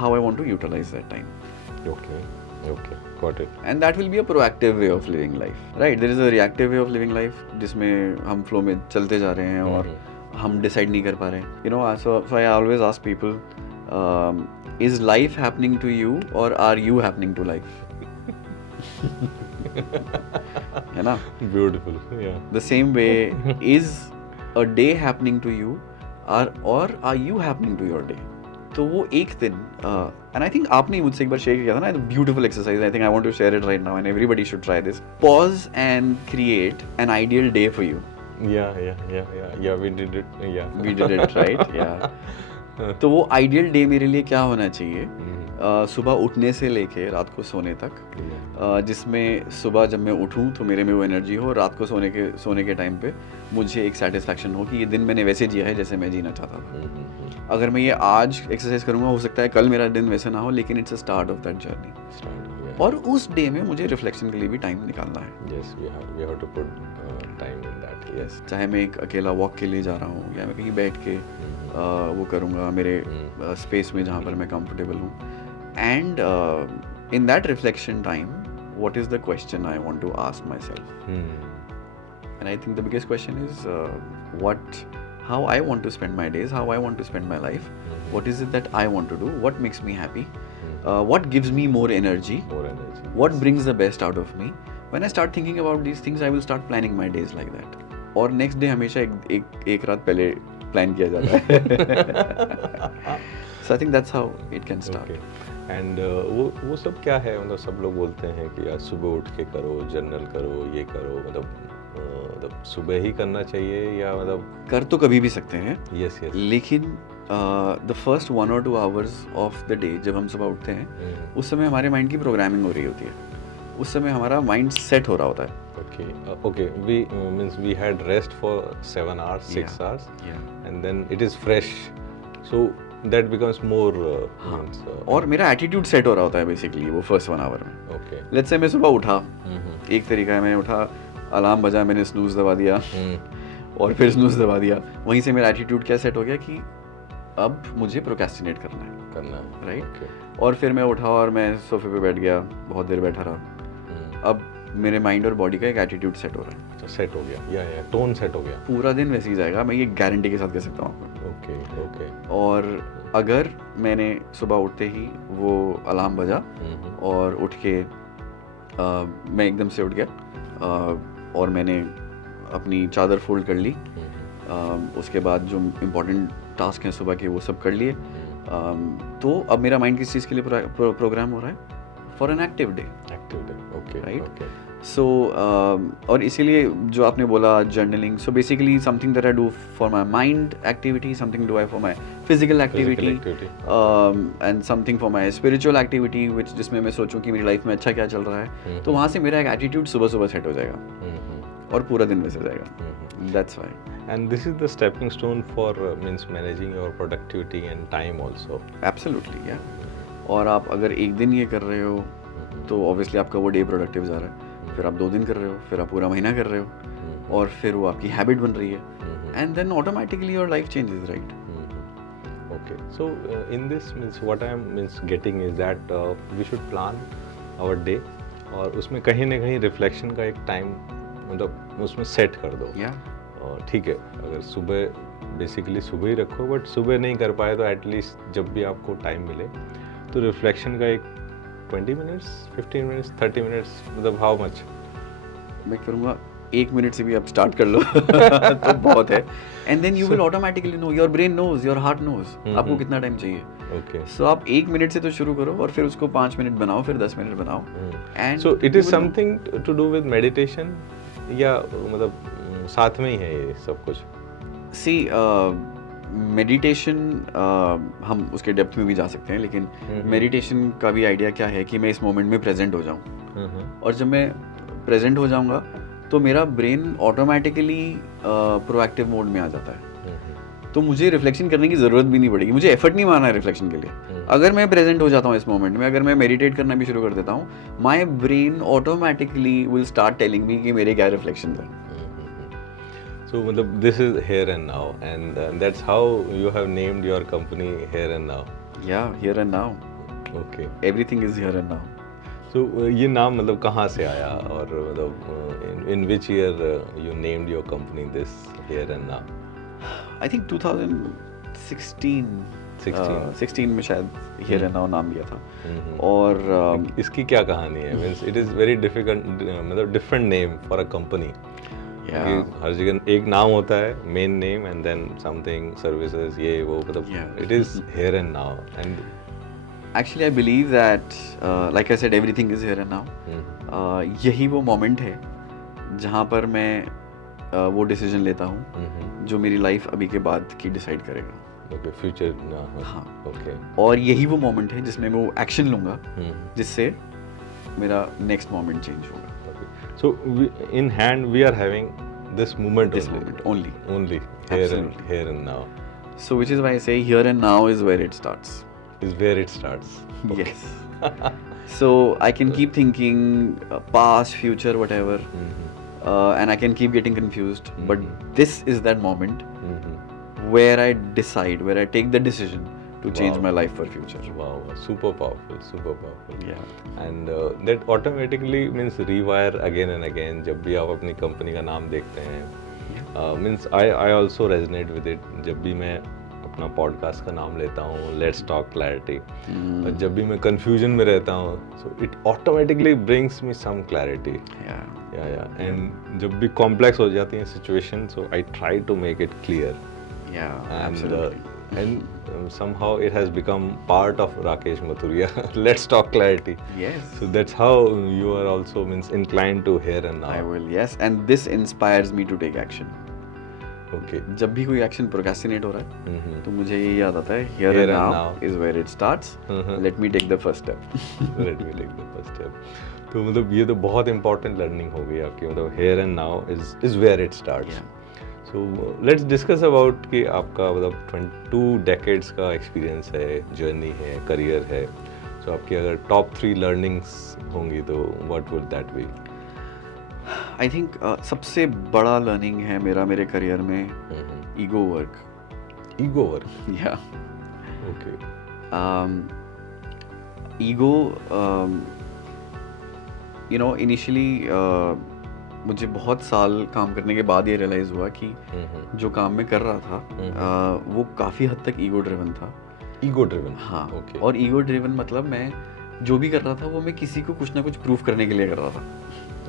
how I want to utilize that time. Okay, got it. And that will be a proactive way of living life, right? There is a reactive way of living life, जिसमें हम flow में चलते जा रहे हैं और हम decide नहीं कर पा रहे हैं. So I always ask people, is life happening to you or are you happening to life? है ना? Beautiful. Yeah. The same way, is a day happening to you or are you happening to your day? तो वो एक दिन and I think आपने मुझसे एक बार share किया था ना, beautiful exercise. I think I want to share it right now and everybody should try this. Pause and create an ideal day for you. Yeah, we did it. Yeah. We did it, right? Yeah. तो वो ideal day मेरे लिए क्या होना चाहिए? सुबह उठने से लेके रात को सोने तक, जिसमें सुबह जब मैं उठूं तो मेरे में वो एनर्जी हो, रात को सोने के टाइम पे मुझे एक सेटिस्फैक्शन हो कि ये दिन मैंने वैसे जिया है जैसे मैं जीना चाहता था. अगर मैं ये आज एक्सरसाइज करूँगा, हो सकता है कल मेरा दिन वैसे ना हो, लेकिन it's a start of that journey. और उस डे में मुझे रिफ्लेक्शन के लिए भी टाइम निकालना है. Yes, we have to put time in that. Yes. चाहे मैं एक अकेला वॉक के लिए जा रहा हूँ या मैं कहीं बैठ के वो करूँगा मेरे स्पेस में जहाँ पर मैं कंफर्टेबल हूँ. And in that reflection time, what is the question I want to ask myself? And I think the biggest question is how I want to spend my days, how I want to spend my life. What is it that I want to do? What makes me happy? What gives me more energy? What brings the best out of me? When I start thinking about these things, I will start planning my days like that. और next day हमेशा एक रात पहले plan किया जाता है. So I think that's how it can start. And वो सब क्या है? मतलब सब लोग बोलते हैं कि यार सुबह उठ के करो, जर्नल करो, ये करो, मतलब सुबह ही करना चाहिए या मतलब कर तो कभी भी सकते हैं. यस. लेकिन the first 1 or 2 hours of the day जब हम सुबह उठते हैं, उस समय हमारे माइंड की प्रोग्रामिंग हो रही होती है. उस समय हमारा माइंड सेट हो रहा होता है. Okay. We had rest for 7 hours, 6 hours, and then it is fresh. So that becomes more. और मेरा एटीट्यूड सेट हो रहा होता है बेसिकली वो फर्स्ट 1 hour में. Okay. लेट्स से मैं सुबह उठा, एक तरीका है, मैंने उठा, अलार्म बजा, मैंने स्नूज दबा दिया और फिर स्नूज दबा दिया. वहीं से मेरा एटीट्यूड क्या सेट हो गया कि अब मुझे प्रोक्रेस्टिनेट करना है, राइट? और फिर मैं उठा और मैं सोफे पे बैठ गया, बहुत देर बैठा रहा. अब मेरे माइंड और बॉडी का एक एटीट्यूड सेट हो रहा है. तो सेट हो गया, या टोन सेट हो गया. पूरा दिन वैसे ही जाएगा, मैं ये गारंटी के साथ कह सकता हूँ आपको. ओके. और अगर मैंने सुबह उठते ही वो अलार्म बजा और उठ के मैं एकदम से उठ गया और मैंने अपनी चादर फोल्ड कर ली, उसके बाद जो इम्पोर्टेंट टास्क हैं सुबह के वो सब कर लिए, तो अब मेरा माइंड किस चीज़ के लिए प्रोग्राम हो रहा है? For an active day. Okay. Right. So और इसीलिए जो आपने बोला journaling, so basically something that I do for my mind activity, something do I for my physical activity, and something for my spiritual activity, जिसमें मैं सोचूं कि मेरी लाइफ में अच्छा क्या चल रहा है. तो वहाँ से मेरा एक एटीट्यूड सुबह सुबह सेट हो जाएगा और पूरा दिन वैसे जाएगा. That's why. And this is the stepping stone for means managing your productivity and time also. Absolutely, yeah. और आप अगर एक दिन ये कर रहे हो तो ऑब्वियसली आपका वो डे प्रोडक्टिव जा रहा है, फिर आप 2 दिन कर रहे हो, फिर आप पूरा महीना कर रहे हो, और फिर वो आपकी हैबिट बन रही है, and then automatically your life changes, right? Okay, so in this means what I am getting is that we should plan our day, और उसमें कहीं ना कहीं रिफ्लेक्शन का एक टाइम मतलब उसमें सेट कर दो. ठीक है, अगर सुबह बेसिकली सुबह ही रखो, बट सुबह नहीं कर पाए तो एटलीस्ट जब भी आपको टाइम मिले तो रिफ्लेक्शन का एक 20 मिनट्स, 15 मिनट्स, 30 मिनट्स, मतलब हाउ मच? मैं करूँगा 1 मिनट से भी आप स्टार्ट कर लो तो बहुत है. And then you will automatically know, your brain knows, your heart knows आपको कितना टाइम चाहिए. ओके. सो आप 1 मिनट से तो शुरू करो और फिर उसको 5 मिनट बनाओ, फिर 10 मिनट बनाओ. And so it is something to do with meditation या मतलब साथ में ही है ये सब कुछ? सी मेडिटेशन हम उसके डेप्थ में भी जा सकते हैं, लेकिन मेडिटेशन का भी आइडिया क्या है कि मैं इस मोमेंट में प्रेजेंट हो जाऊं, और जब मैं प्रेजेंट हो जाऊंगा तो मेरा ब्रेन ऑटोमेटिकली प्रोएक्टिव मोड में आ जाता है. तो मुझे रिफ्लेक्शन करने की ज़रूरत भी नहीं पड़ेगी, मुझे एफर्ट नहीं मारना है रिफ्लेक्शन के लिए. अगर मैं प्रेजेंट हो जाता हूँ इस मोमेंट में, अगर मैं मेडिटेट करना भी शुरू कर देता हूँ, my brain automatically will start telling me कि मेरे क्या रिफ्लेक्शंस हैं. So this is Here and Now, and that's how you have named your company Here and Now. Yeah, Here and Now. Okay. Everything is here and now. So ये नाम मतलब कहाँ से आया, और मतलब in which year you named your company this Here and Now? I think 2016 में शायद Here and Now नाम लिया था. और इसकी क्या कहानी है? Means it is very difficult, मतलब different name for a company. Yeah. क्योंकि हर जगह एक नाम होता है, main name, and then something services, ये वो, मतलब Yeah. It is here and now. And Actually, I believe that, like I said, everything is here and now. यही वो मोमेंट है जहाँ पर मैं वो डिसीजन लेता हूँ जो मेरी लाइफ अभी के बाद की डिसाइड करेगा. Okay, future. हाँ. ओके. और यही वो मोमेंट है जिसमें मैं वो एक्शन लूँगा जिससे मेरा नेक्स्ट मोमेंट चेंज होगा. So in hand we are having this moment This moment only. only Absolutely. here and now So which is why I say here and now is where it starts. is where it starts. Okay. Yes. So I can keep thinking past, future, whatever, and I can keep getting confused. But this is that moment where I decide, where I take the decision to change Wow. my life for future. Wow, super powerful, super powerful. Yeah. And that automatically means rewire again and again. जब भी आप अपनी company का नाम देखते हैं, means I also resonate with it. जब भी मैं अपना पॉडकास्ट का नाम लेता हूँ, लेट्स टॉक क्लैरिटी, और जब भी मैं कंफ्यूजन में रहता हूँ, so it automatically brings me some clarity. Yeah. And जब भी कॉम्प्लेक्स हो जाती हैं situation, so I try to make it clear. Yeah. And Absolutely. somehow it has become part of Rakesh Mathuria. Let's talk clarity. Yes. So that's how you are also means inclined to here and now. I will. Yes. And this inspires me to take action. Okay. जब भी कोई action procrastinate हो रहा है Mm-hmm. तो मुझे ये याद आता है here Here and and now now. is where it starts. Let me take the first step. Let me take the first step. तो मतलब ये तो बहुत important learning हो गई आपकी, मतलब here and now is where it starts. Yeah. So let's discuss about कि आपका मतलब 22 decades का experience है, journey है, career है. So आपकी अगर top 3 learnings होंगी तो what would that be? I think सबसे बड़ा लर्निंग है मेरे करियर में ego work. Ego work. Yeah. Okay. Ego initially मुझे बहुत साल काम करने के बाद ये रियलाइज़ हुआ कि जो काम मैं कर रहा था वो काफ़ी हद तक ईगो ड्रिवन था. Ego driven. हाँ. Okay. और ईगो ड्रिवन मतलब मैं जो भी कर रहा था वो मैं किसी को कुछ ना कुछ प्रूफ करने के लिए कर रहा था.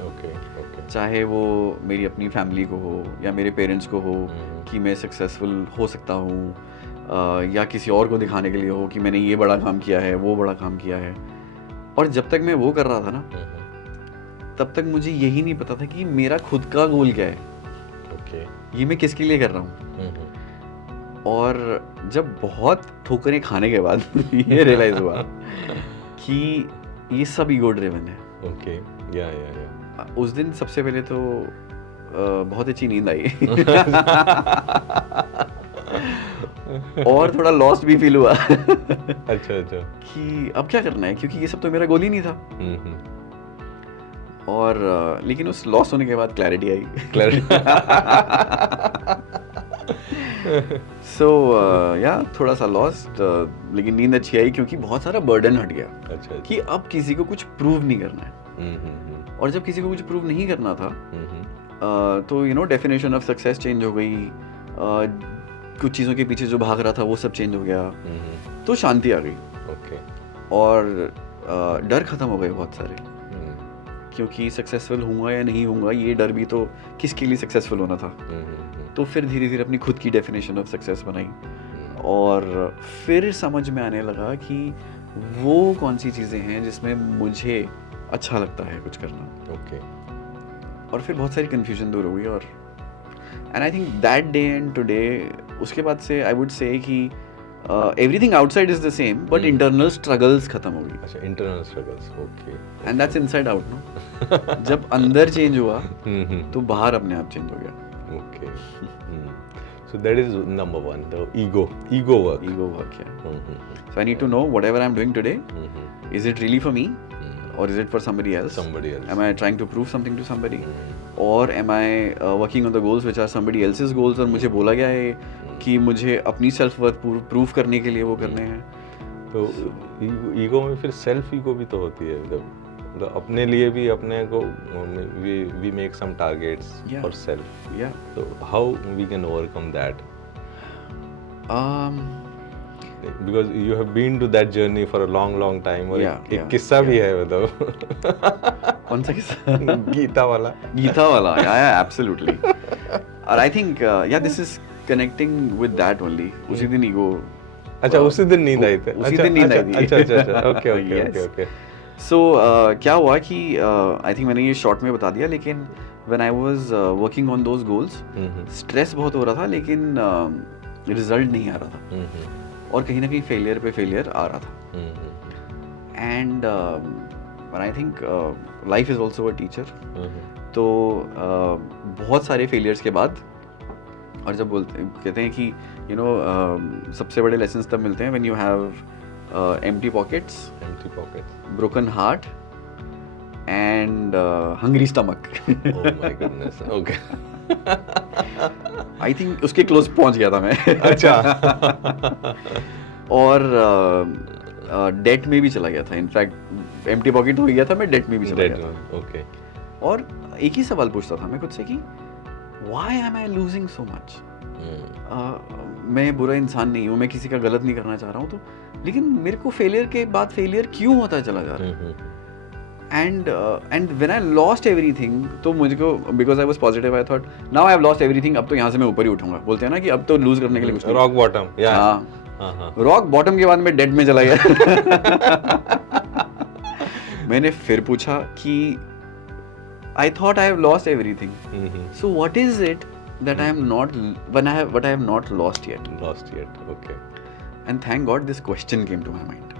Okay. Okay. चाहे वो मेरी अपनी फैमिली को हो या मेरे पेरेंट्स को हो कि मैं सक्सेसफुल हो सकता हूँ, या किसी और को दिखाने के लिए हो कि मैंने ये बड़ा काम किया है, वो बड़ा काम किया है. और जब तक मैं वो कर रहा था ना तब तक मुझे यही नहीं पता था कि मेरा खुद का गोल क्या है, Okay. ये मैं किसके लिए कर रहा हूँ. और जब बहुत ठोकरें खाने के बाद ये रियलाइज़ हुआ कि ये सब ईगो ड्रिवन है. Okay. Yeah. उस दिन सबसे पहले तो बहुत अच्छी नींद आई और थोड़ा लॉस्ट भी फील हुआ अच्छा. कि अब क्या करना है, क्योंकि ये सब तो मेरा गोल ही नहीं था. और लेकिन उस लॉस्ट होने के बाद क्लैरिटी आई. सो या थोड़ा सा लॉस्ट, लेकिन नींद अच्छी आई क्योंकि बहुत सारा बर्डन हट गया अच्छा. कि अब किसी को कुछ प्रूव नहीं करना है. और जब किसी को कुछ प्रूव नहीं करना था तो डेफिनेशन ऑफ सक्सेस चेंज हो गई. कुछ चीज़ों के पीछे जो भाग रहा था वो सब चेंज हो गया. तो शांति आ गई. Okay. और डर खत्म हो गए बहुत सारे, क्योंकि सक्सेसफुल होऊंगा या नहीं होऊंगा ये डर भी तो किसके लिए सक्सेसफुल होना था. तो फिर धीरे धीरे अपनी खुद की डेफिनेशन ऑफ सक्सेस बनाई और फिर समझ में आने लगा कि वो कौन सी चीज़ें हैं जिसमें मुझे अच्छा लगता है कुछ करना. Okay. और फिर बहुत सारी कन्फ्यूजन दूर हो गई. और and I think that day and today उसके बाद से आई वुड से कि everything outside is the same but internal struggles खत्म हो गई. अच्छा, internal struggles. Okay. And that's inside out no. जब अंदर चेंज हुआ तो बाहर अपने आप चेंज हो गया. Okay. So that is number one, the ego work. Ego work है. So I need to know whatever I'm doing today, is it really for me or is it for somebody else? Somebody else. Am I trying to prove something to somebody? Or am I working on the goals which are somebody else's goals और मुझे बोला गया है कि मुझे अपनी self worth prove करने के लिए वो करने हैं. तो ईगो में फिर सेल्फ ईगो भी तो होती है, मतलब अपने लिए भी अपने को we make some targets Yeah. for self. Yeah. So how we can overcome that? Because you have been to that journey for a long time. और Yeah, एक yeah, किस्सा भी है मतलब. कौन सा किस्सा? गीता वाला. गीता वाला, या एब्सोल्युटली. और आई थिंक या this is connecting with that only. उसी दिन ईगो. अच्छा, उसी दिन नींद आई थी. उसी दिन नींद आई थी. अच्छा. ओके. सो क्या हुआ कि आई थिंक मैंने ये शॉर्ट में बता दिया, लेकिन when I was working on those goals, stress बहुत हो रहा था, लेकिन रिजल्ट नहीं आ रहा था, और कहीं ना कहीं फेलियर पे फेलियर आ रहा था. And I think life is also a teacher. तो बहुत सारे फेलियर्स के बाद, और जब कहते हैं कि सबसे बड़े लेसन्स तब मिलते हैं when you have empty pockets, broken heart, and hungry stomach. Oh my goodness. Okay. I think उसके close पहुंच गया था मैं. अच्छा. और डेट में भी चला गया था. इनफैक्ट एम्प्टी पॉकेट हो गया था, मैं डेट में भी चला गया था. Okay. और एक ही सवाल पूछता था मैं खुद से कि why am I losing so much? मैं बुरा इंसान नहीं हूँ, मैं किसी का गलत नहीं करना चाह रहा हूँ, तो लेकिन मेरे को फेलियर के बाद फेलियर क्यों होता चला जा रहा है. And when I lost everything, तो मुझको, because I was positive, I thought now I have lost everything, अब तो यहाँ से मैं ऊपर ही उठूंगा. बोलते हैं ना कि अब तो लूज करने के लिए कुछ नहीं. Rock bottom. हाँ, रॉक बॉटम के बाद मैं डेड में चला गया. मैंने फिर पूछा कि I thought I have lost everything, so what is it that I am not, what I have not lost yet. Okay. And thank God this question came to my mind.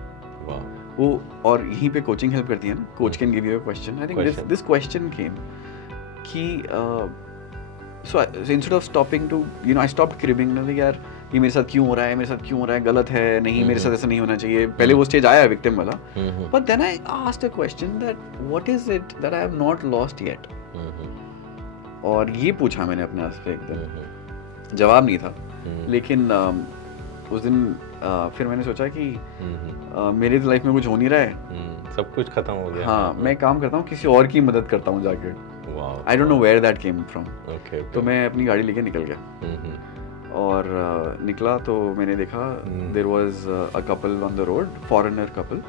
Wow. वो, और यहीं पे coaching help करती है ना. Coach can give you a question. I think this question came कि so instead of stopping to, I stopped cribbing. मतलब यार ये मेरे साथ क्यों हो रहा है, मेरे साथ क्यों हो रहा है, गलत है, नहीं मेरे साथ ऐसा नहीं होना चाहिए. पहले वो स्टेज आया विक्टिम वाला. But then I asked a question that what is it that I have not lost yet. और ये पूछा मैंने अपने आप से. एकदम जवाब नहीं था. लेकिन उस दिन फिर मैंने सोचा कि मेरी लाइफ में कुछ हो नहीं रहा है, सब कुछ खत्म हो गया. हाँ, मैं काम करता हूँ, किसी और की मदद करता हूँ जाके. I don't know where that came from. तो मैं अपनी गाड़ी लेके निकल गया. और निकला तो मैंने देखा there was a couple on the road, foreigner couple.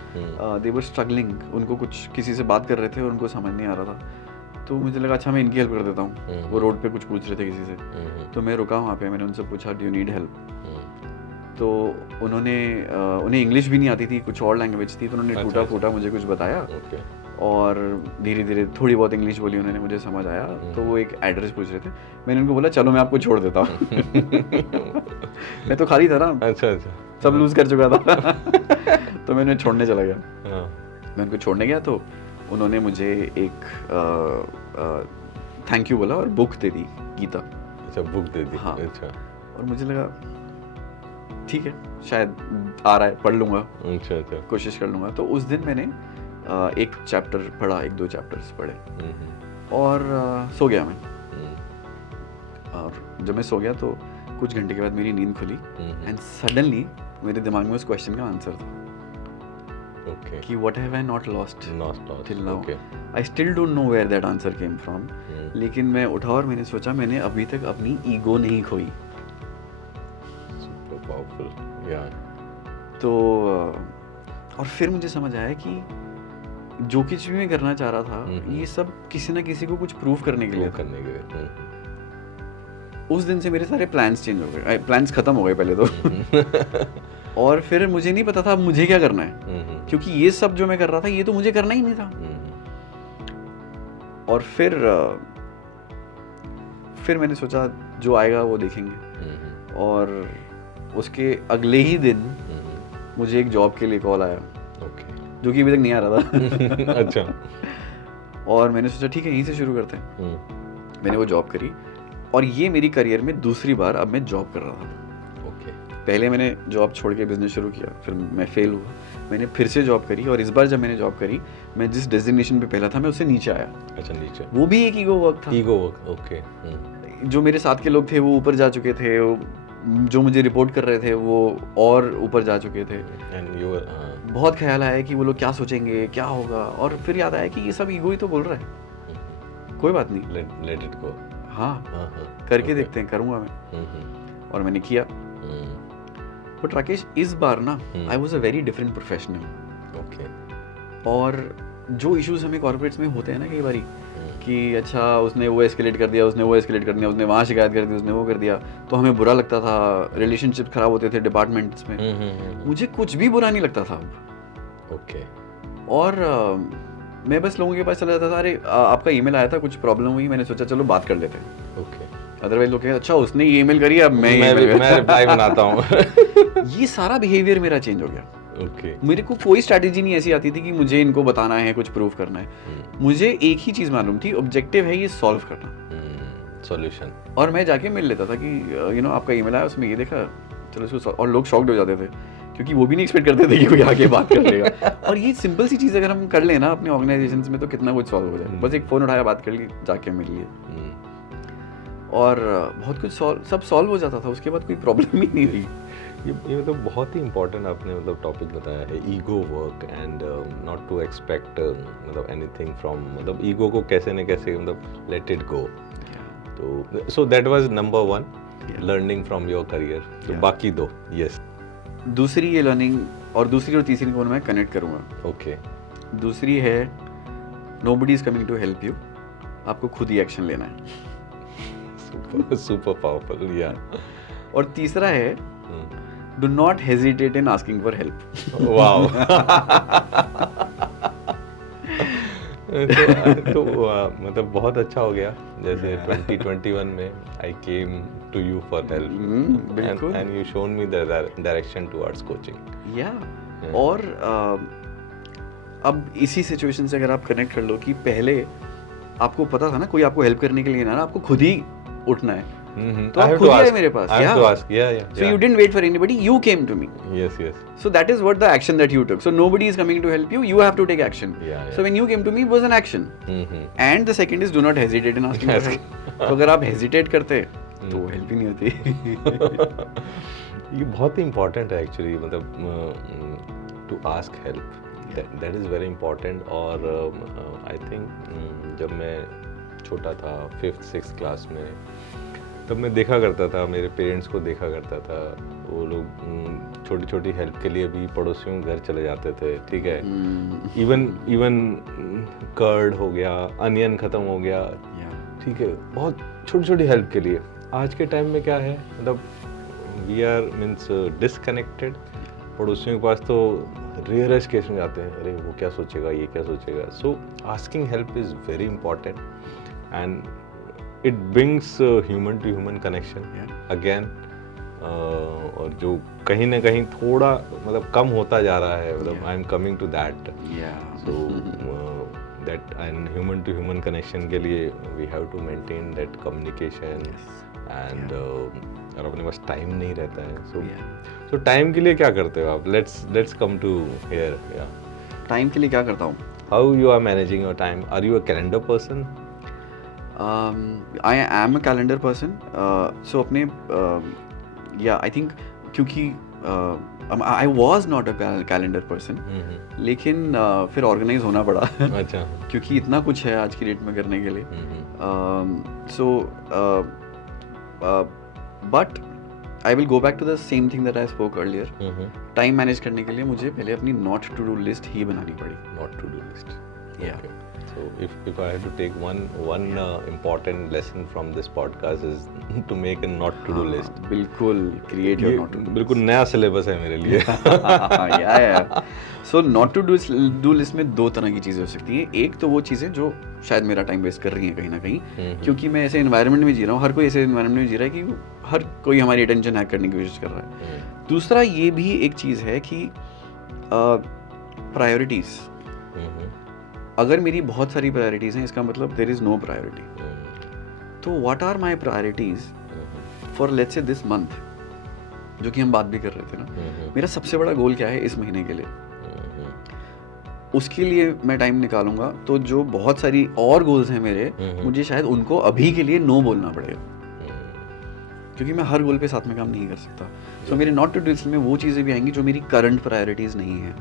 They were struggling. उनको कुछ किसी से बात कर रहे थे और उनको समझ नहीं आ रहा था. तो मुझे लगा अच्छा मैं इनकी हेल्प कर देता हूँ. वो रोड पे कुछ पूछ रहे थे किसी से. तो मैं रुका वहाँ पे. मैंने उनसे पूछा डू यू नीड हेल्प. तो उन्हें इंग्लिश भी नहीं आती थी, कुछ और लैंग्वेज थी. तो उन्होंने टूटा फूटा मुझे कुछ बताया. और धीरे धीरे थोड़ी बहुत इंग्लिश बोली उन्होंने, मुझे समझ आया. तो वो एक एड्रेस पूछ रहे थे. मैंने उनको बोला चलो मैं आपको छोड़ देता हूँ. मैं तो खाली था ना. अच्छा. सब लूज कर चुका था. तो मैं उन्हें छोड़ने चला गया. मैं उनको छोड़ने गया तो उन्होंने मुझे एक थैंक यू बोला और बुक दे दी, गीता. अच्छा, बुक दे दी. हाँ. अच्छा. और मुझे लगा ठीक है, शायद आ रहा है, पढ़ लूँगा. अच्छा. कोशिश कर लूँगा. तो उस दिन मैंने एक चैप्टर पढ़ा, 1-2 चैप्टर्स पढ़े. और सो गया मैं. और जब मैं सो गया तो कुछ घंटे के बाद मेरी नींद खुली. एंड सडनली मेरे दिमाग में उस क्वेश्चन का आंसर था. Okay. कि what have I not lost till now. Okay. I still don't know where that answer came from. लेकिन मैं उठा और मैंने सोचा मैंने अभी तक अपनी ईगो नहीं खोई. Super powerful. Yeah. तो और फिर मुझे समझ आया कि जो कुछ भी मैं करना चाह रहा था ये सब किसी ना किसी को कुछ प्रूव करने के लिए. उस दिन से मेरे सारे प्लान्स चेंज हो गए. प्लान्स खत्म हो गए पहले तो. और फिर मुझे नहीं पता था अब मुझे क्या करना है. क्योंकि ये सब जो मैं कर रहा था ये तो मुझे करना ही नहीं था. और फिर मैंने सोचा जो आएगा वो देखेंगे. और उसके अगले ही दिन मुझे एक जॉब के लिए कॉल आया. जो कि अभी तक नहीं आ रहा था. अच्छा. और मैंने सोचा ठीक है यहीं से शुरू करते हैं. मैंने वो जॉब करी. और ये मेरी करियर में दूसरी बार अब मैं जॉब कर रहा था. पहले मैंने जॉब छोड़ के बिजनेस शुरू किया, फिर मैं फेल हुआ. मैंने फिर से जॉब करी. और इस बार जब मैंने जॉब करी, मैं जिस डेजिग्नेशन पे पहला था मैं उससे नीचे आया. अच्छा, नीचे. वो भी एक ईगो वर्क था. Ego work. ओके. जो मेरे साथ के लोग थे वो ऊपर जा चुके थे. जो मुझे रिपोर्ट कर रहे थे वो और ऊपर जा चुके थे. बहुत ख्याल आया कि वो लोग क्या सोचेंगे, क्या होगा. और फिर याद आया कि ये सब ईगो ही तो बोल रहा है. कोई बात नहीं, लेट इट गो. हाँ, करके देखते हैं. करूँगा मैं. और मैंने किया. बट राकेश इस बार ना I was a very different professional. Okay. और जो इश्यूज हमें कॉर्पोरेट्स में होते हैं ना कई बारी कि अच्छा उसने वो एस्केलेट कर दिया, उसने वो एस्केलेट कर दिया, उसने वहाँ शिकायत कर दी, उसने वो कर दिया, तो हमें बुरा लगता था, रिलेशनशिप खराब होते थे डिपार्टमेंट्स में। मुझे कुछ भी बुरा नहीं लगता था। ओके। और मैं बस लोगों के पास चला जाता था, अरे आपका ईमेल आया था, कुछ प्रॉब्लम हुई, मैंने सोचा चलो बात कर लेते हैं। ओके। अदरवाइज लोग कहते अच्छा उसने ये ईमेल करी, अब मैं रिप्लाई बनाता हूँ। ये सारा बिहेवियर मेरा चेंज हो गया। ओके। मेरे को कोई स्ट्रैटेजी नहीं ऐसी आती थी कि मुझे इनको बताना है, कुछ प्रूव करना है। मुझे एक ही चीज़ मालूम थी, ऑब्जेक्टिव है ये सॉल्व करना, सॉल्यूशन। और मैं जाके मिल लेता था कि यू नो आपका ईमेल आया, उसमें ये देखा, चलो इसको, और लोग शॉक्ड हो जाते थे क्योंकि वो भी नहीं एक्सपेक्ट करते थे कि कोई आके बात कर लेगा। और ये सिंपल सी चीज़ अगर हम कर लें ना अपने ऑर्गेनाइजेशन में, तो कितना कुछ सॉल्व हो जाए। बस एक फ़ोन उठाया, बात कर ली, जाके मिल लिए, और बहुत कुछ सब सॉल्व हो जाता था। उसके बाद कोई प्रॉब्लम ही नहीं रही। ये मतलब बहुत ही इम्पोर्टेंट आपने मतलब टॉपिक बताया है, ego work and not to expect मतलब एनीथिंग फ्रॉम, मतलब ईगो को कैसे न कैसे मतलब लेट इट गो। तो so that was number 1 learning from your career. तो बाकी दो, यस। दूसरी ये लर्निंग, और दूसरी और तीसरी को मैं कनेक्ट करूँगा। ओके। दूसरी है nobody is coming to help you, आपको खुद ही एक्शन लेना है। सुपर पावरफुल, या। और तीसरा है do not hesitate in asking for help. Wow. तो मतलब बहुत अच्छा हो गया, जैसे 2021 में I came to you for help and you shown me the direction towards coaching. Yeah और अब इसी सिचुएशन से अगर आप कनेक्ट कर लो कि पहले आपको पता था ना कोई आपको हेल्प करने के लिए ना, आपको खुद ही उठना है, तो आप खुद ही आए मेरे पास। So you didn't wait for anybody, you came to me. Yes. So that is what the action that you took. So nobody is coming to help you, you have to take action. So when you came to me, it was an action. And the second is do not hesitate in asking for help. तो अगर आप hesitate करते तो help ही नहीं होती। ये बहुत ही इम्पोर्टेंट है एक्चुअली, मतलब to ask help, that is very important. और आई थिंक जब मैं छोटा था 5th-6th क्लास में, तब मैं देखा करता था, मेरे पेरेंट्स को देखा करता था, वो लोग छोटी छोटी हेल्प के लिए भी पड़ोसियों के घर चले जाते थे, ठीक है। इवन कर्ड हो गया, अनियन ख़त्म हो गया, ठीक है, बहुत छोटी छोटी हेल्प के लिए। आज के टाइम में क्या है, मतलब वी आर मीन्स डिसकनेक्टेड। पड़ोसियों के पास तो रेयरेस्ट केस में जाते हैं, अरे वो क्या सोचेगा, ये क्या सोचेगा। So asking help is very important and it brings human to human connection again. और जो कहीं ना कहीं थोड़ा मतलब कम होता जा रहा है, मतलब I am coming to that. So that and human to human connection के लिए we have to maintain that communication and और अपने पास टाइम नहीं रहता है। सो टाइम के लिए क्या करते हो आप? Let's come to here. Time के लिए क्या करता हूँ? How you are managing your time? Are you a calendar person? I am a calendar person. So अपने I think क्योंकि I was not a calendar person, लेकिन फिर ऑर्गेनाइज होना पड़ा। अच्छा। क्योंकि इतना कुछ है आज की डेट में करने के लिए। But I will go back to the same thing that I spoke earlier. Time manage करने के लिए मुझे पहले अपनी नॉट टू डू लिस्ट ही बनानी पड़ी। Not to do list, yeah. So if I had to take one important lesson from this podcast is to make a not to do list. बिल्कुल, create your not to do list. बिल्कुल नया syllabus है मेरे लिए। yeah. So not to do list में दो तरह की चीज़ें हो सकती हैं। एक तो वो चीज़ें जो शायद मेरा टाइम वेस्ट कर रही हैं कहीं ना कहीं, क्योंकि मैं ऐसे एनवायरनमेंट में जी रहा हूँ, हर कोई ऐसे एनवायरनमेंट में जी रहा है कि हर कोई हमारी अटेंशन हैक करने की कोशिश कर रहा है। दूसरा ये भी एक चीज़ है कि प्रायोरिटीज़। अगर मेरी बहुत सारी प्रायोरिटीज़ हैं, इसका मतलब देयर इज़ नो प्रायोरिटी। तो what are my priorities for let's say this month, जो कि हम बात भी कर रहे थे ना। मेरा सबसे बड़ा गोल क्या है इस महीने के लिए, उसके लिए मैं टाइम निकालूंगा। तो जो बहुत सारी और गोल्स हैं मेरे, मुझे शायद उनको अभी के लिए नो बोलना पड़ेगा, क्योंकि मैं हर गोल पे साथ में काम नहीं कर सकता। सो मेरे नॉट टू डू लिस्ट में वो चीज़ें भी आएंगी जो मेरी करंट प्रायोरिटीज़ नहीं है,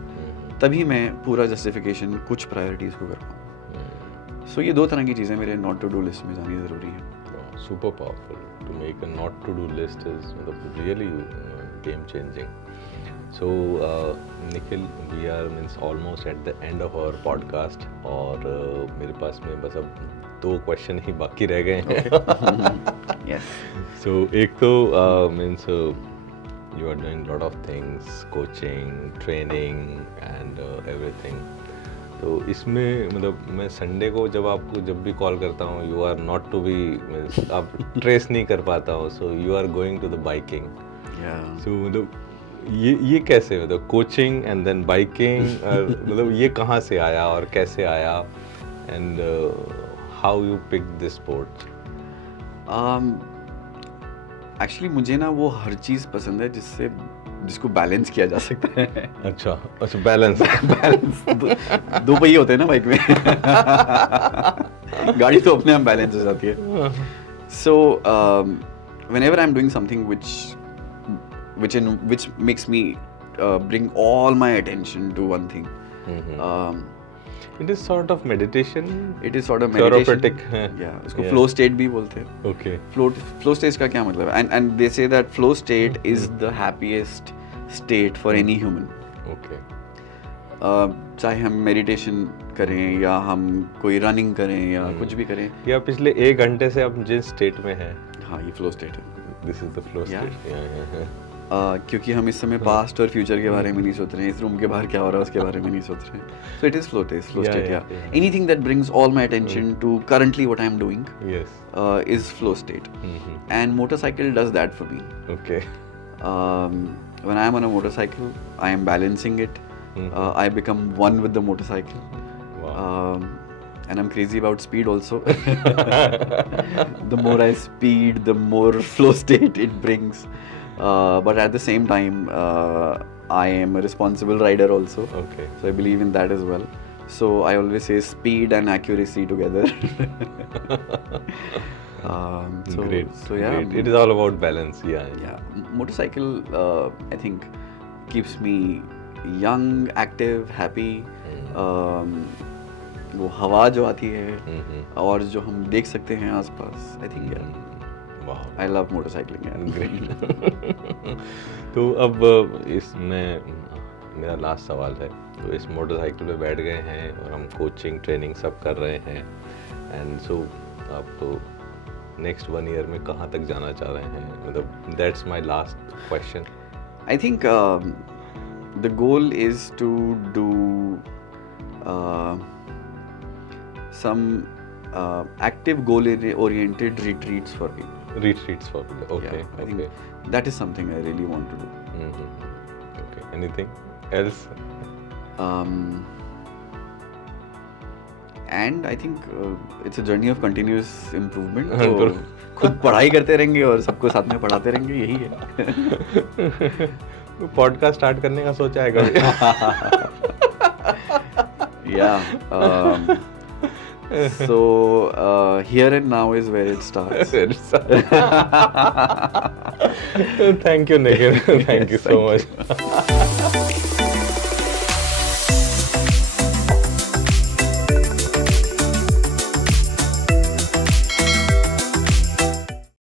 तभी मैं पूरा जस्टिफिकेशन कुछ प्रायोरिटीज़ को कर पाऊँ। सो ये दो तरह की चीज़ें मेरे नॉट टू डू लिस्ट में जानी ज़रूरी है। Super powerful. To make a not to do list is मतलब really game changing. So, Nikhil, we are means almost at the end of our podcast और मेरे पास में बस अब 2 क्वेश्चन ही बाकी रह गए हैं. Yes. So, एक तो means you are doing lot of things, coaching, training and everything. तो इसमें मतलब मैं संडे को जब आपको जब भी कॉल करता हूँ, you are not to be, आप ट्रेस नहीं कर पाता हूँ, so you are going to the biking. Yeah. So मतलब ये कैसे, मतलब कोचिंग एंड देन बाइकिंग, मतलब ये कहाँ से आया और कैसे आया, and how you pick this sport? Actually मुझे ना वो हर चीज़ पसंद है जिसको बैलेंस किया जा सकता है. अच्छा, बैलेंस. बैलेंस दो पहिए होते हैं ना बाइक में. गाड़ी तो अपने आप बैलेंस हो जाती है. सो whenever I'm doing something which makes me bring all my attention to one thing. It is sort of meditation. It is sort of meditation. Therapeutic. Yeah, इसको flow state भी बोलते हैं. Okay. Flow state का क्या मतलब है? And they say that flow state is the happiest state for any human. Okay. चाहे हम मेडिटेशन करें या हम कोई रनिंग करें या कुछ भी करें. या पिछले 1 घंटे से आप जिस स्टेट में हैं, हाँ, ये फ्लो स्टेट है. This is the flow state. क्योंकि हम इस समय पास्ट और फ्यूचर के बारे में नहीं सोच रहे हैं, इस रूम के बाहर क्या हो रहा है उसके बारे में नहीं सोच रहे हैं. So it is flow state. Yeah anything that brings all my attention to currently what I am doing is flow state. And motorcycle does that for me. Okay. When I am on a motorcycle, I am balancing it. I become one with the motorcycle. Wow. And I'm crazy about speed also. The more I speed, the more flow state it brings. But at the same time, I am a responsible rider also. Okay. So I believe in that as well. So I always say speed and accuracy together. Great. So yeah. Great. It is all about balance. Yeah. Yeah. Motorcycle, I think, keeps me young, active, happy. वो हवा जो आती है और जो हम देख सकते हैं आसपास, I think I love motorcycling. Great. तो अब इसमें मेरा लास्ट सवाल है. तो इस मोटरसाइकिल पे बैठ गए हैं और हम कोचिंग ट्रेनिंग सब कर रहे हैं, एंड सो आप तो नेक्स्ट 1 ईयर में कहाँ तक जाना चाह रहे हैं? मतलब that's my last question. I think the goal is to do some active goal oriented retreats for people. Retreats for people. Okay. Yeah, I think that is something I really want to do. Okay. Anything else? And I think it's a journey of continuous improvement. तो खुद पढ़ाई करते रहेंगे और सबको साथ में पढ़ाते रहेंगे, यही है. पॉडकास्ट स्टार्ट करने का सोचा है कभी? Yeah. So here and now is where it starts. Thank you, Nikhil. Thank you so much.